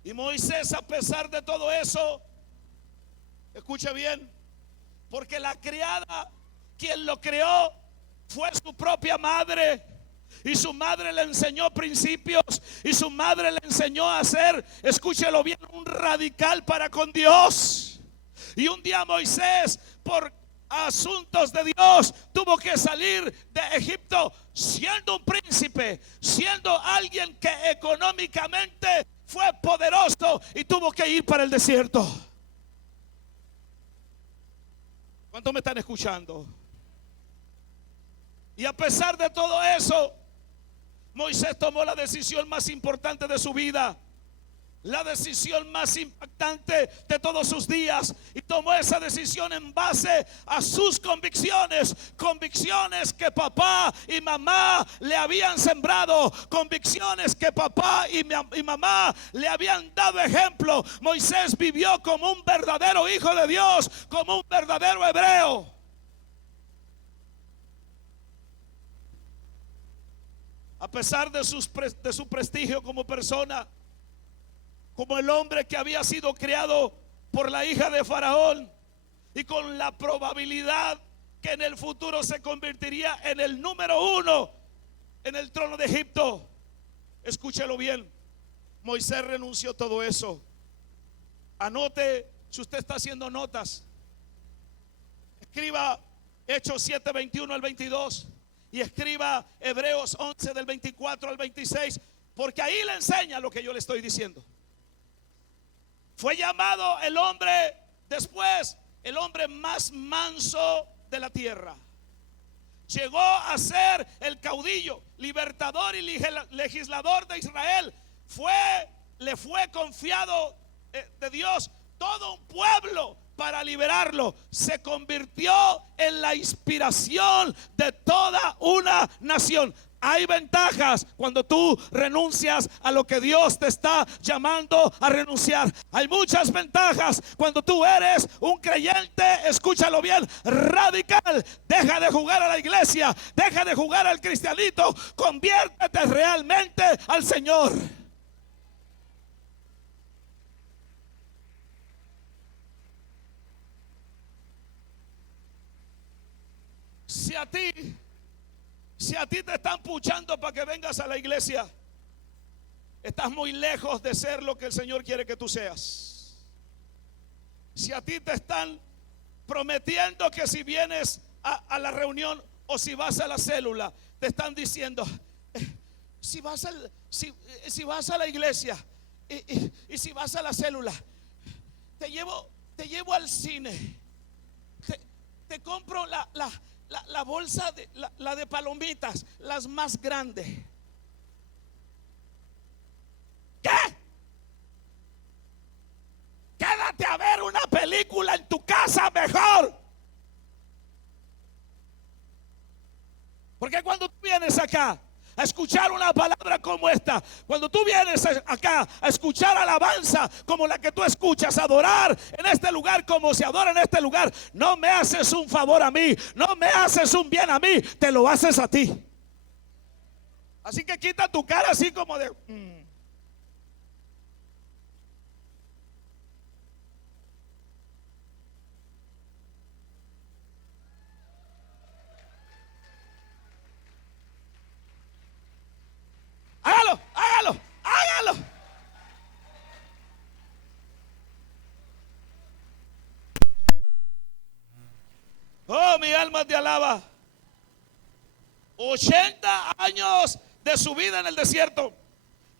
Y Moisés, a pesar de todo eso, escuche bien, porque la criada, quien lo creó, fue su propia madre. Y su madre le enseñó principios. Y su madre le enseñó a ser, escúchelo bien, un radical para con Dios. Y un día Moisés, por asuntos de Dios, tuvo que salir de Egipto siendo un príncipe, siendo alguien que económicamente fue poderoso, y tuvo que ir para el desierto. ¿Cuántos me están escuchando? Y a pesar de todo eso, Moisés tomó la decisión más importante de su vida, la decisión más impactante de todos sus días. Y tomó esa decisión en base a sus convicciones. Convicciones que papá y mamá le habían sembrado. Convicciones que papá y mamá le habían dado ejemplo. Moisés vivió como un verdadero hijo de Dios, como un verdadero hebreo. A pesar de su prestigio como persona, como el hombre que había sido criado por la hija de Faraón, y con la probabilidad que en el futuro se convertiría en el número uno en el trono de Egipto. Escúchelo bien, Moisés renunció todo eso. Anote, si usted está haciendo notas, escriba Hechos 7, 21 al 22, y escriba Hebreos 11 del 24 al 26, porque ahí le enseña lo que yo le estoy diciendo. Fue llamado el hombre después, el hombre más manso de la tierra. Llegó a ser el caudillo, libertador y legislador de Israel. Le fue confiado de Dios todo un pueblo para liberarlo. Se convirtió en la inspiración de toda una nación. Hay ventajas cuando tú renuncias a lo que Dios te está llamando a renunciar. Hay muchas ventajas cuando tú eres un creyente, escúchalo bien, radical. Deja de jugar a la iglesia, deja de jugar al cristianito, conviértete realmente al Señor. Si a ti te están puchando para que vengas a la iglesia, estás muy lejos de ser lo que el Señor quiere que tú seas. Si a ti te están prometiendo que si vienes a la reunión o si vas a la célula, te están diciendo, si vas a la iglesia y si vas a la célula, te llevo al cine, te compro la bolsa la de palomitas, las más grandes. ¿Qué? Quédate a ver una película en tu casa mejor. Porque cuando tú vienes acá a escuchar una palabra como esta, cuando tú vienes acá a escuchar alabanza como la que tú escuchas, adorar en este lugar como se adora en este lugar, no me haces un favor a mí, no me haces un bien a mí, te lo haces a ti. Así que quita tu cara así como de hágalo, hágalo, hágalo. Oh, mi alma te alaba. 80 años de su vida en el desierto,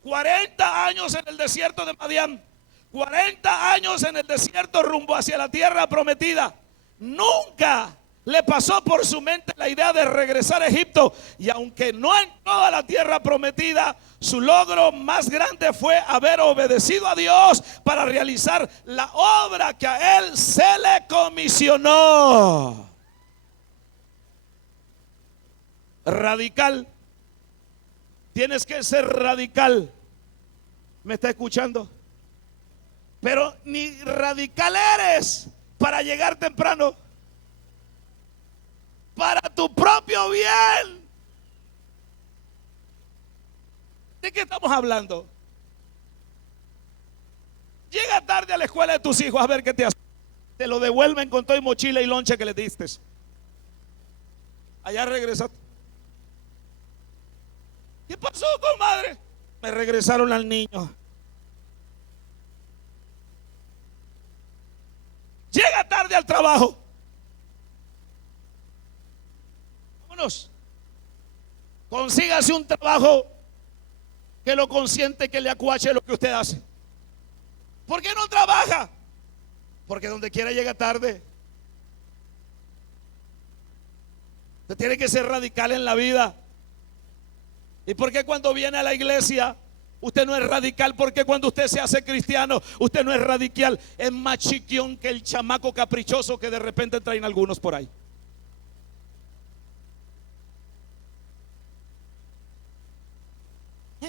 40 años en el desierto de Madián, 40 años en el desierto rumbo hacia la tierra prometida. Nunca le pasó por su mente la idea de regresar a Egipto. Y aunque no en toda la tierra prometida, su logro más grande fue haber obedecido a Dios para realizar la obra que a él se le comisionó. Radical. Tienes que ser radical. ¿Me está escuchando? Pero ni radical eres para llegar temprano, para tu propio bien. ¿De qué estamos hablando? Llega tarde a la escuela de tus hijos a ver qué te hace. Te lo devuelven con todo y mochila y lonche que le diste. Allá regresaste. ¿Qué pasó, comadre? Me regresaron al niño. Llega tarde al trabajo. Vámonos. Consígase un trabajo que lo consiente, que le acuache lo que usted hace. ¿Por qué no trabaja? Porque donde quiera llega tarde. Usted tiene que ser radical en la vida. ¿Y por qué cuando viene a la iglesia usted no es radical? Porque cuando usted se hace cristiano usted no es radical. Es más chiquión que el chamaco caprichoso que de repente traen algunos por ahí.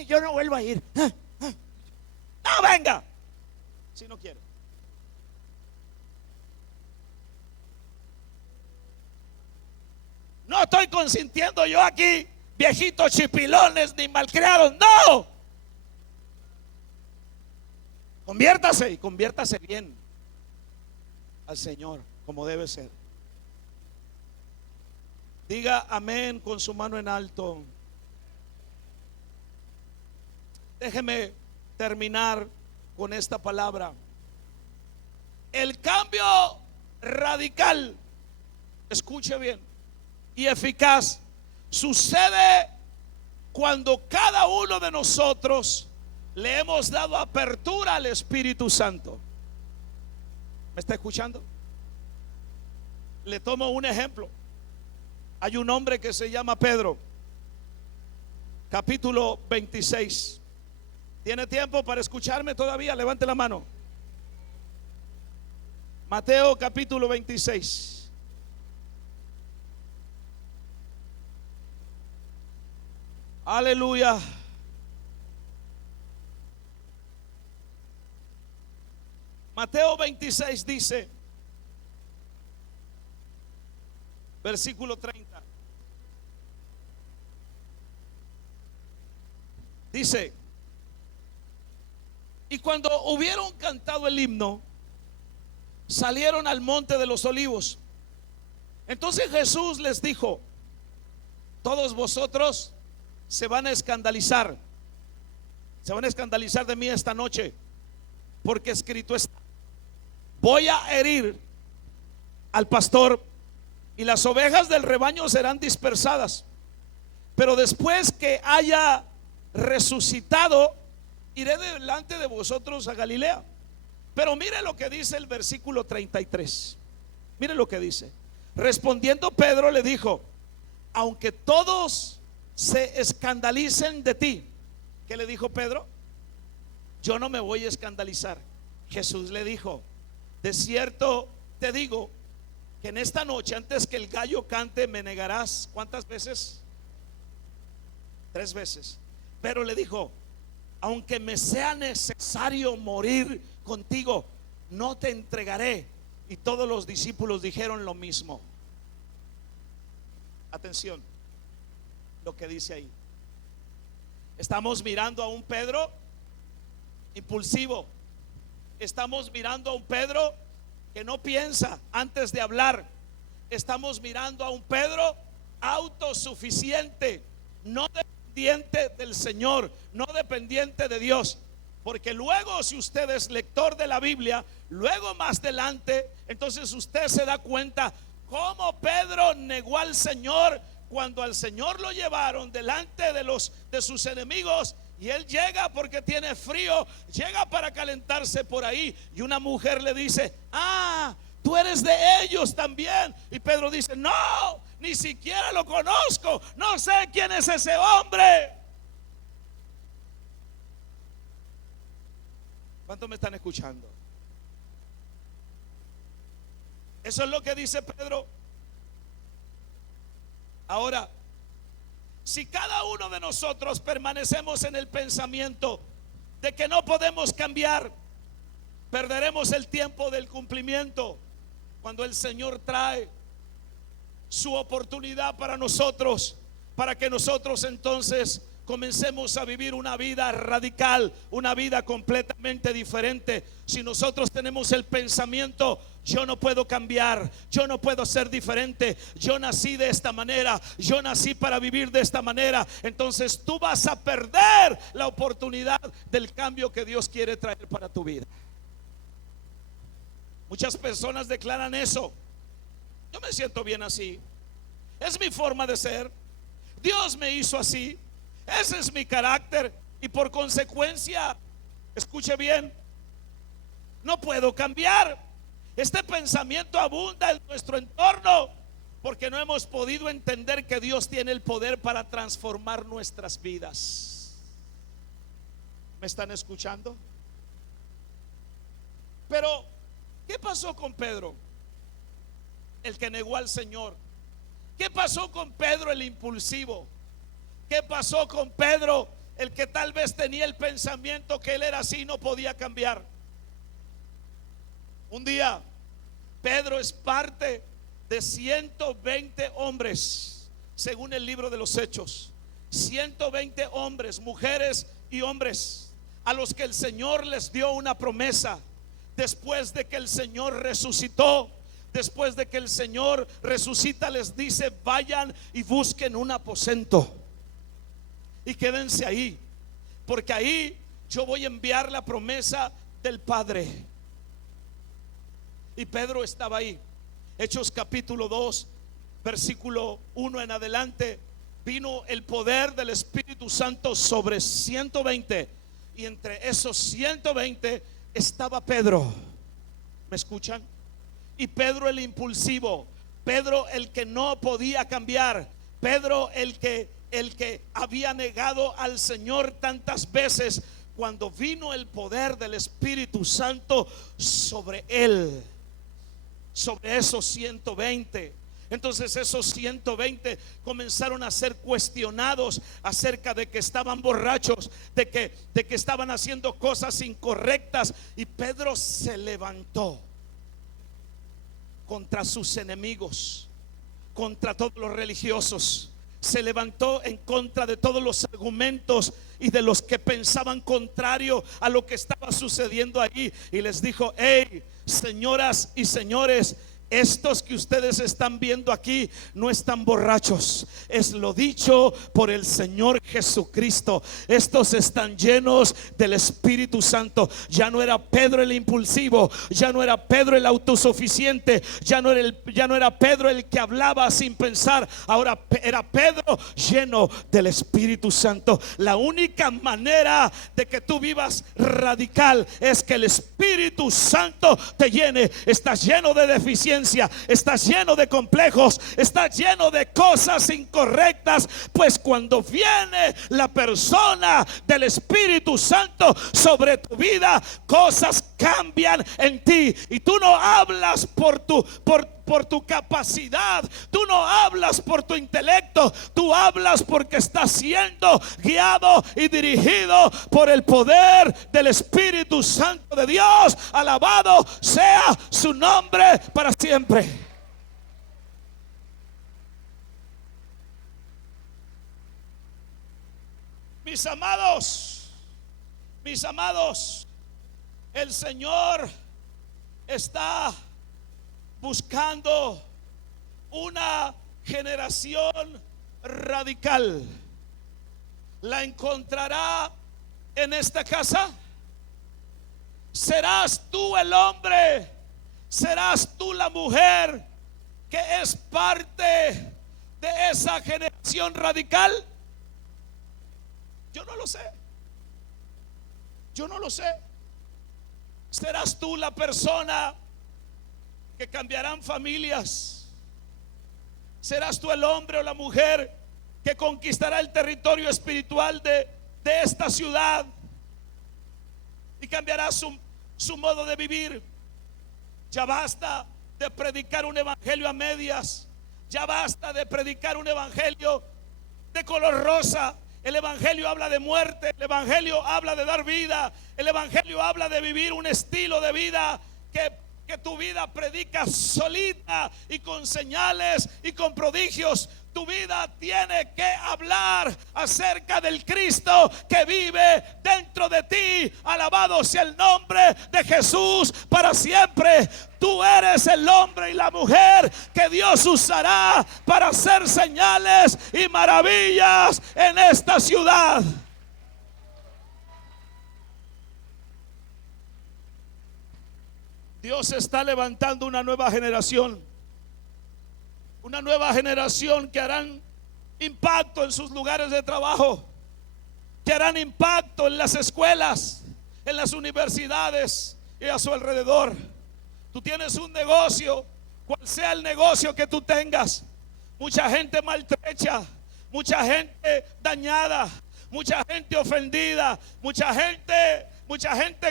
Yo no vuelvo a ir. No, venga, si no quiere. No estoy consintiendo yo aquí viejitos chipilones ni malcriados, no. Conviértase y conviértase bien al Señor como debe ser. Diga amén con su mano en alto. Déjeme terminar con esta palabra. El cambio radical, escuche bien, y eficaz sucede cuando cada uno de nosotros le hemos dado apertura al Espíritu Santo. ¿Me está escuchando? Le tomo un ejemplo. Hay un hombre que se llama Pedro, capítulo 26. ¿Tiene tiempo para escucharme todavía? Levante la mano. Mateo capítulo 26. Aleluya. Mateo 26 dice, versículo 30. Dice: y cuando hubieron cantado el himno, salieron al monte de los olivos. Entonces Jesús les dijo: todos vosotros se van a escandalizar de mí esta noche, porque escrito está: voy a herir al pastor, y las ovejas del rebaño serán dispersadas. Pero después que haya resucitado, iré delante de vosotros a Galilea. Pero mire lo que dice el versículo 33. Mire lo que dice. Respondiendo Pedro le dijo: aunque todos se escandalicen de ti. ¿Qué le dijo Pedro? Yo no me voy a escandalizar. Jesús le dijo: de cierto te digo que en esta noche, antes que el gallo cante, me negarás. ¿Cuántas veces? 3 veces. Pero le dijo: aunque me sea necesario morir contigo, no te entregaré. Y todos los discípulos dijeron lo mismo. Atención lo que dice ahí. Estamos mirando a un Pedro impulsivo. Estamos mirando a un Pedro que no piensa antes de hablar. Estamos mirando a un Pedro autosuficiente, no dependiente del Señor, no dependiente de Dios. Porque luego, si usted es lector de la Biblia, luego más adelante, entonces usted se da cuenta cómo Pedro negó al Señor cuando al Señor lo llevaron delante de sus enemigos. Y él llega porque tiene frío, llega para calentarse por ahí, y una mujer le dice: ah, tú eres de ellos también. Y Pedro dice: no, ni siquiera lo conozco, no sé quién es ese hombre. ¿Cuántos me están escuchando? Eso es lo que dice Pedro. Ahora, si cada uno de nosotros permanecemos en el pensamiento de que no podemos cambiar, perderemos el tiempo del cumplimiento. Cuando el Señor trae su oportunidad para nosotros, para que nosotros entonces comencemos a vivir una vida radical, una vida completamente diferente. Si nosotros tenemos el pensamiento: yo no puedo cambiar, yo no puedo ser diferente, yo nací de esta manera, yo nací para vivir de esta manera, entonces tú vas a perder la oportunidad del cambio que Dios quiere traer para tu vida. Muchas personas declaran eso: yo me siento bien así, es mi forma de ser, Dios me hizo así, ese es mi carácter, y por consecuencia, escuche bien, no puedo cambiar. Este pensamiento abunda en nuestro entorno porque no hemos podido entender que Dios tiene el poder para transformar nuestras vidas. ¿Me están escuchando? Pero ¿qué pasó con Pedro, el que negó al Señor? ¿Qué pasó con Pedro, el impulsivo? ¿Qué pasó con Pedro, el que tal vez tenía el pensamiento que él era así y no podía cambiar? Un día Pedro es parte de 120 hombres, según el libro de los Hechos. 120 hombres, mujeres y hombres, a los que el Señor les dio una promesa. Después de que el Señor resucitó, después de que el Señor resucita, les dice: vayan y busquen un aposento y quédense ahí, porque ahí yo voy a enviar la promesa del Padre. Y Pedro estaba ahí. Hechos capítulo 2, versículo 1 en adelante. Vino el poder del Espíritu Santo sobre 120, y entre esos 120 estaba Pedro. ¿Me escuchan? Y Pedro el impulsivo, Pedro el que no podía cambiar, Pedro el que había negado al Señor tantas veces, cuando vino el poder del Espíritu Santo sobre él, sobre esos 120, entonces esos 120 comenzaron a ser cuestionados acerca de que estaban borrachos, de que estaban haciendo cosas incorrectas. Y Pedro se levantó contra sus enemigos, contra todos los religiosos. Se levantó en contra de todos los argumentos y de los que pensaban contrario a lo que estaba sucediendo allí, y les dijo: hey, señoras y señores, estos que ustedes están viendo aquí no están borrachos, es lo dicho por el Señor Jesucristo. Estos están llenos del Espíritu Santo. Ya no era Pedro el impulsivo, ya no era Pedro el autosuficiente, ya no era Pedro el que hablaba sin pensar. Ahora era Pedro lleno del Espíritu Santo. La única manera de que tú vivas radical es que el Espíritu Santo te llene. Estás lleno de deficiencia, estás lleno de complejos, estás lleno de cosas incorrectas. Pues cuando viene la persona del Espíritu Santo sobre tu vida, cosas cambian en ti. Y tú no hablas por tu capacidad, tú no hablas por tu intelecto, tú hablas porque estás siendo guiado y dirigido por el poder del Espíritu Santo de Dios. Alabado sea su nombre para siempre. Mis amados, el Señor está buscando una generación radical. ¿La encontrará en esta casa? ¿Serás tú el hombre? ¿Serás tú la mujer que es parte de esa generación radical? Yo no lo sé. Yo no lo sé. ¿Serás tú la persona que cambiarán familias? ¿Serás tú el hombre o la mujer que conquistará el territorio espiritual de esta ciudad y cambiará su modo de vivir? Ya basta de predicar un evangelio a medias. Ya basta de predicar un evangelio de color rosa. El evangelio habla de muerte, el evangelio habla de dar vida, el evangelio habla de vivir un estilo de vida que tu vida predica solita y con señales y con prodigios. Tu vida tiene que hablar acerca del Cristo que vive dentro de ti. Alabado sea el nombre de Jesús para siempre. Tú eres el hombre y la mujer que Dios usará para hacer señales y maravillas en esta ciudad. Dios está levantando una nueva generación. Una nueva generación que harán impacto en sus lugares de trabajo, que harán impacto en las escuelas, en las universidades y a su alrededor. Tú tienes un negocio, cual sea el negocio que tú tengas, mucha gente maltrecha, mucha gente dañada, mucha gente ofendida, mucha gente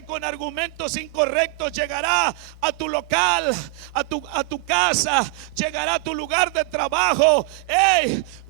con argumentos incorrectos llegará a tu local, a tu casa, llegará a tu lugar de trabajo.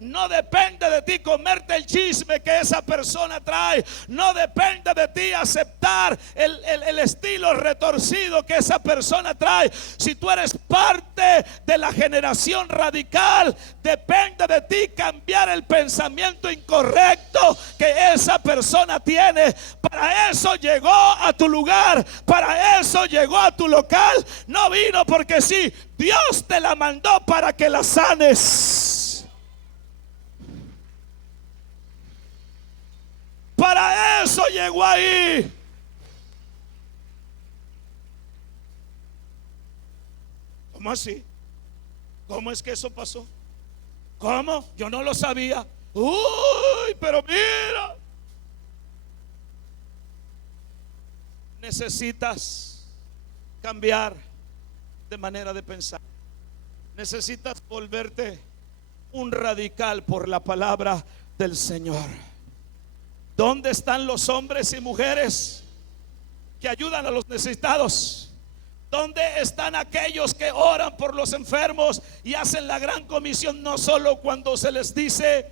No depende de ti comerte el chisme que esa persona trae. No depende de ti aceptar el estilo retorcido que esa persona trae. Si tú eres parte de la generación radical, depende de ti cambiar el pensamiento incorrecto que esa persona tiene. Para eso llegó a tu lugar, para eso llegó a tu local. No vino porque sí, Dios te la mandó para que la sanes. Para eso llegó ahí. ¿Cómo así? ¿Cómo es que eso pasó? ¿Cómo? Yo no lo sabía. Uy, pero mira. Necesitas cambiar de manera de pensar. Necesitas volverte un radical por la palabra del Señor. ¿Dónde están los hombres y mujeres que ayudan a los necesitados? ¿Dónde están aquellos que oran por los enfermos y hacen la gran comisión no solo cuando se les dice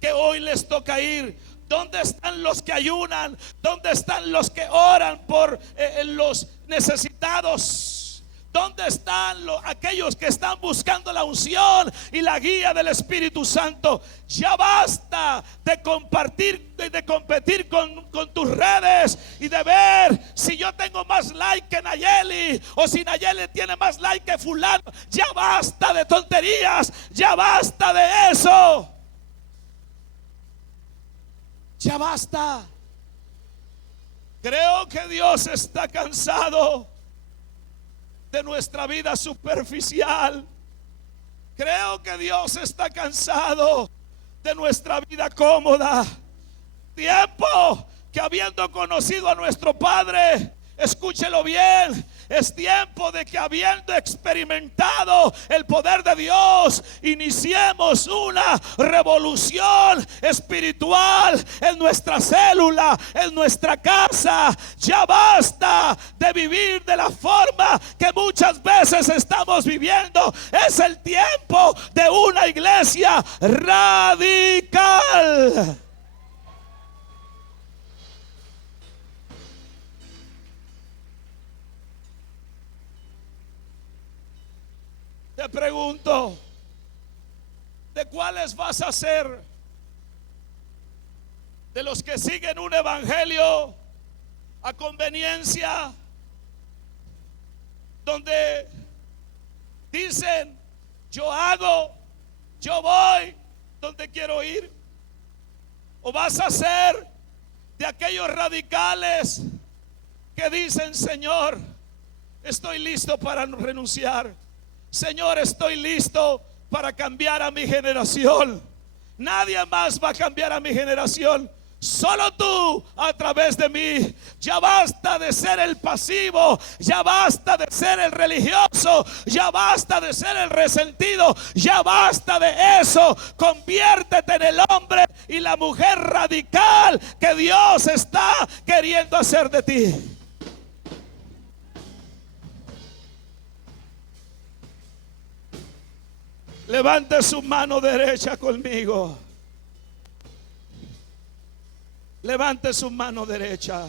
que hoy les toca ir? ¿Dónde están los que ayunan? ¿Dónde están los que oran por los necesitados? ¿Dónde están aquellos que están buscando la unción y la guía del Espíritu Santo? Ya basta de competir con tus redes y de ver si yo tengo más like que Nayeli o si Nayeli tiene más like que fulano. Ya basta de tonterías, ya basta de eso. Ya basta. Creo que Dios está cansado de nuestra vida superficial. Creo que Dios está cansado de nuestra vida cómoda. Tiempo que, habiendo conocido a nuestro Padre, escúchelo bien, es tiempo de que, habiendo experimentado el poder de Dios, iniciemos una revolución espiritual en nuestra célula, en nuestra casa. Ya basta de vivir de la forma que muchas veces estamos viviendo. Es el tiempo de una iglesia radical. Te pregunto, ¿de cuáles vas a ser? ¿De los que siguen un evangelio a conveniencia, donde dicen yo hago, yo voy donde quiero ir? ¿O vas a ser de aquellos radicales que dicen, Señor, estoy listo para renunciar? Señor, estoy listo para cambiar a mi generación. Nadie más va a cambiar a mi generación, solo tú a través de mí. Ya basta de ser el pasivo, ya basta de ser el religioso, ya basta de ser el resentido, ya basta de eso. Conviértete en el hombre y la mujer radical que Dios está queriendo hacer de ti. Levante su mano derecha conmigo. Levante su mano derecha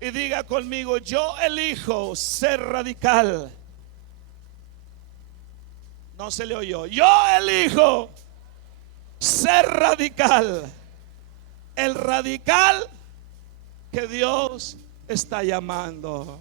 y diga conmigo: yo elijo ser radical. No se le oyó. Yo elijo ser radical. El radical que Dios está llamando.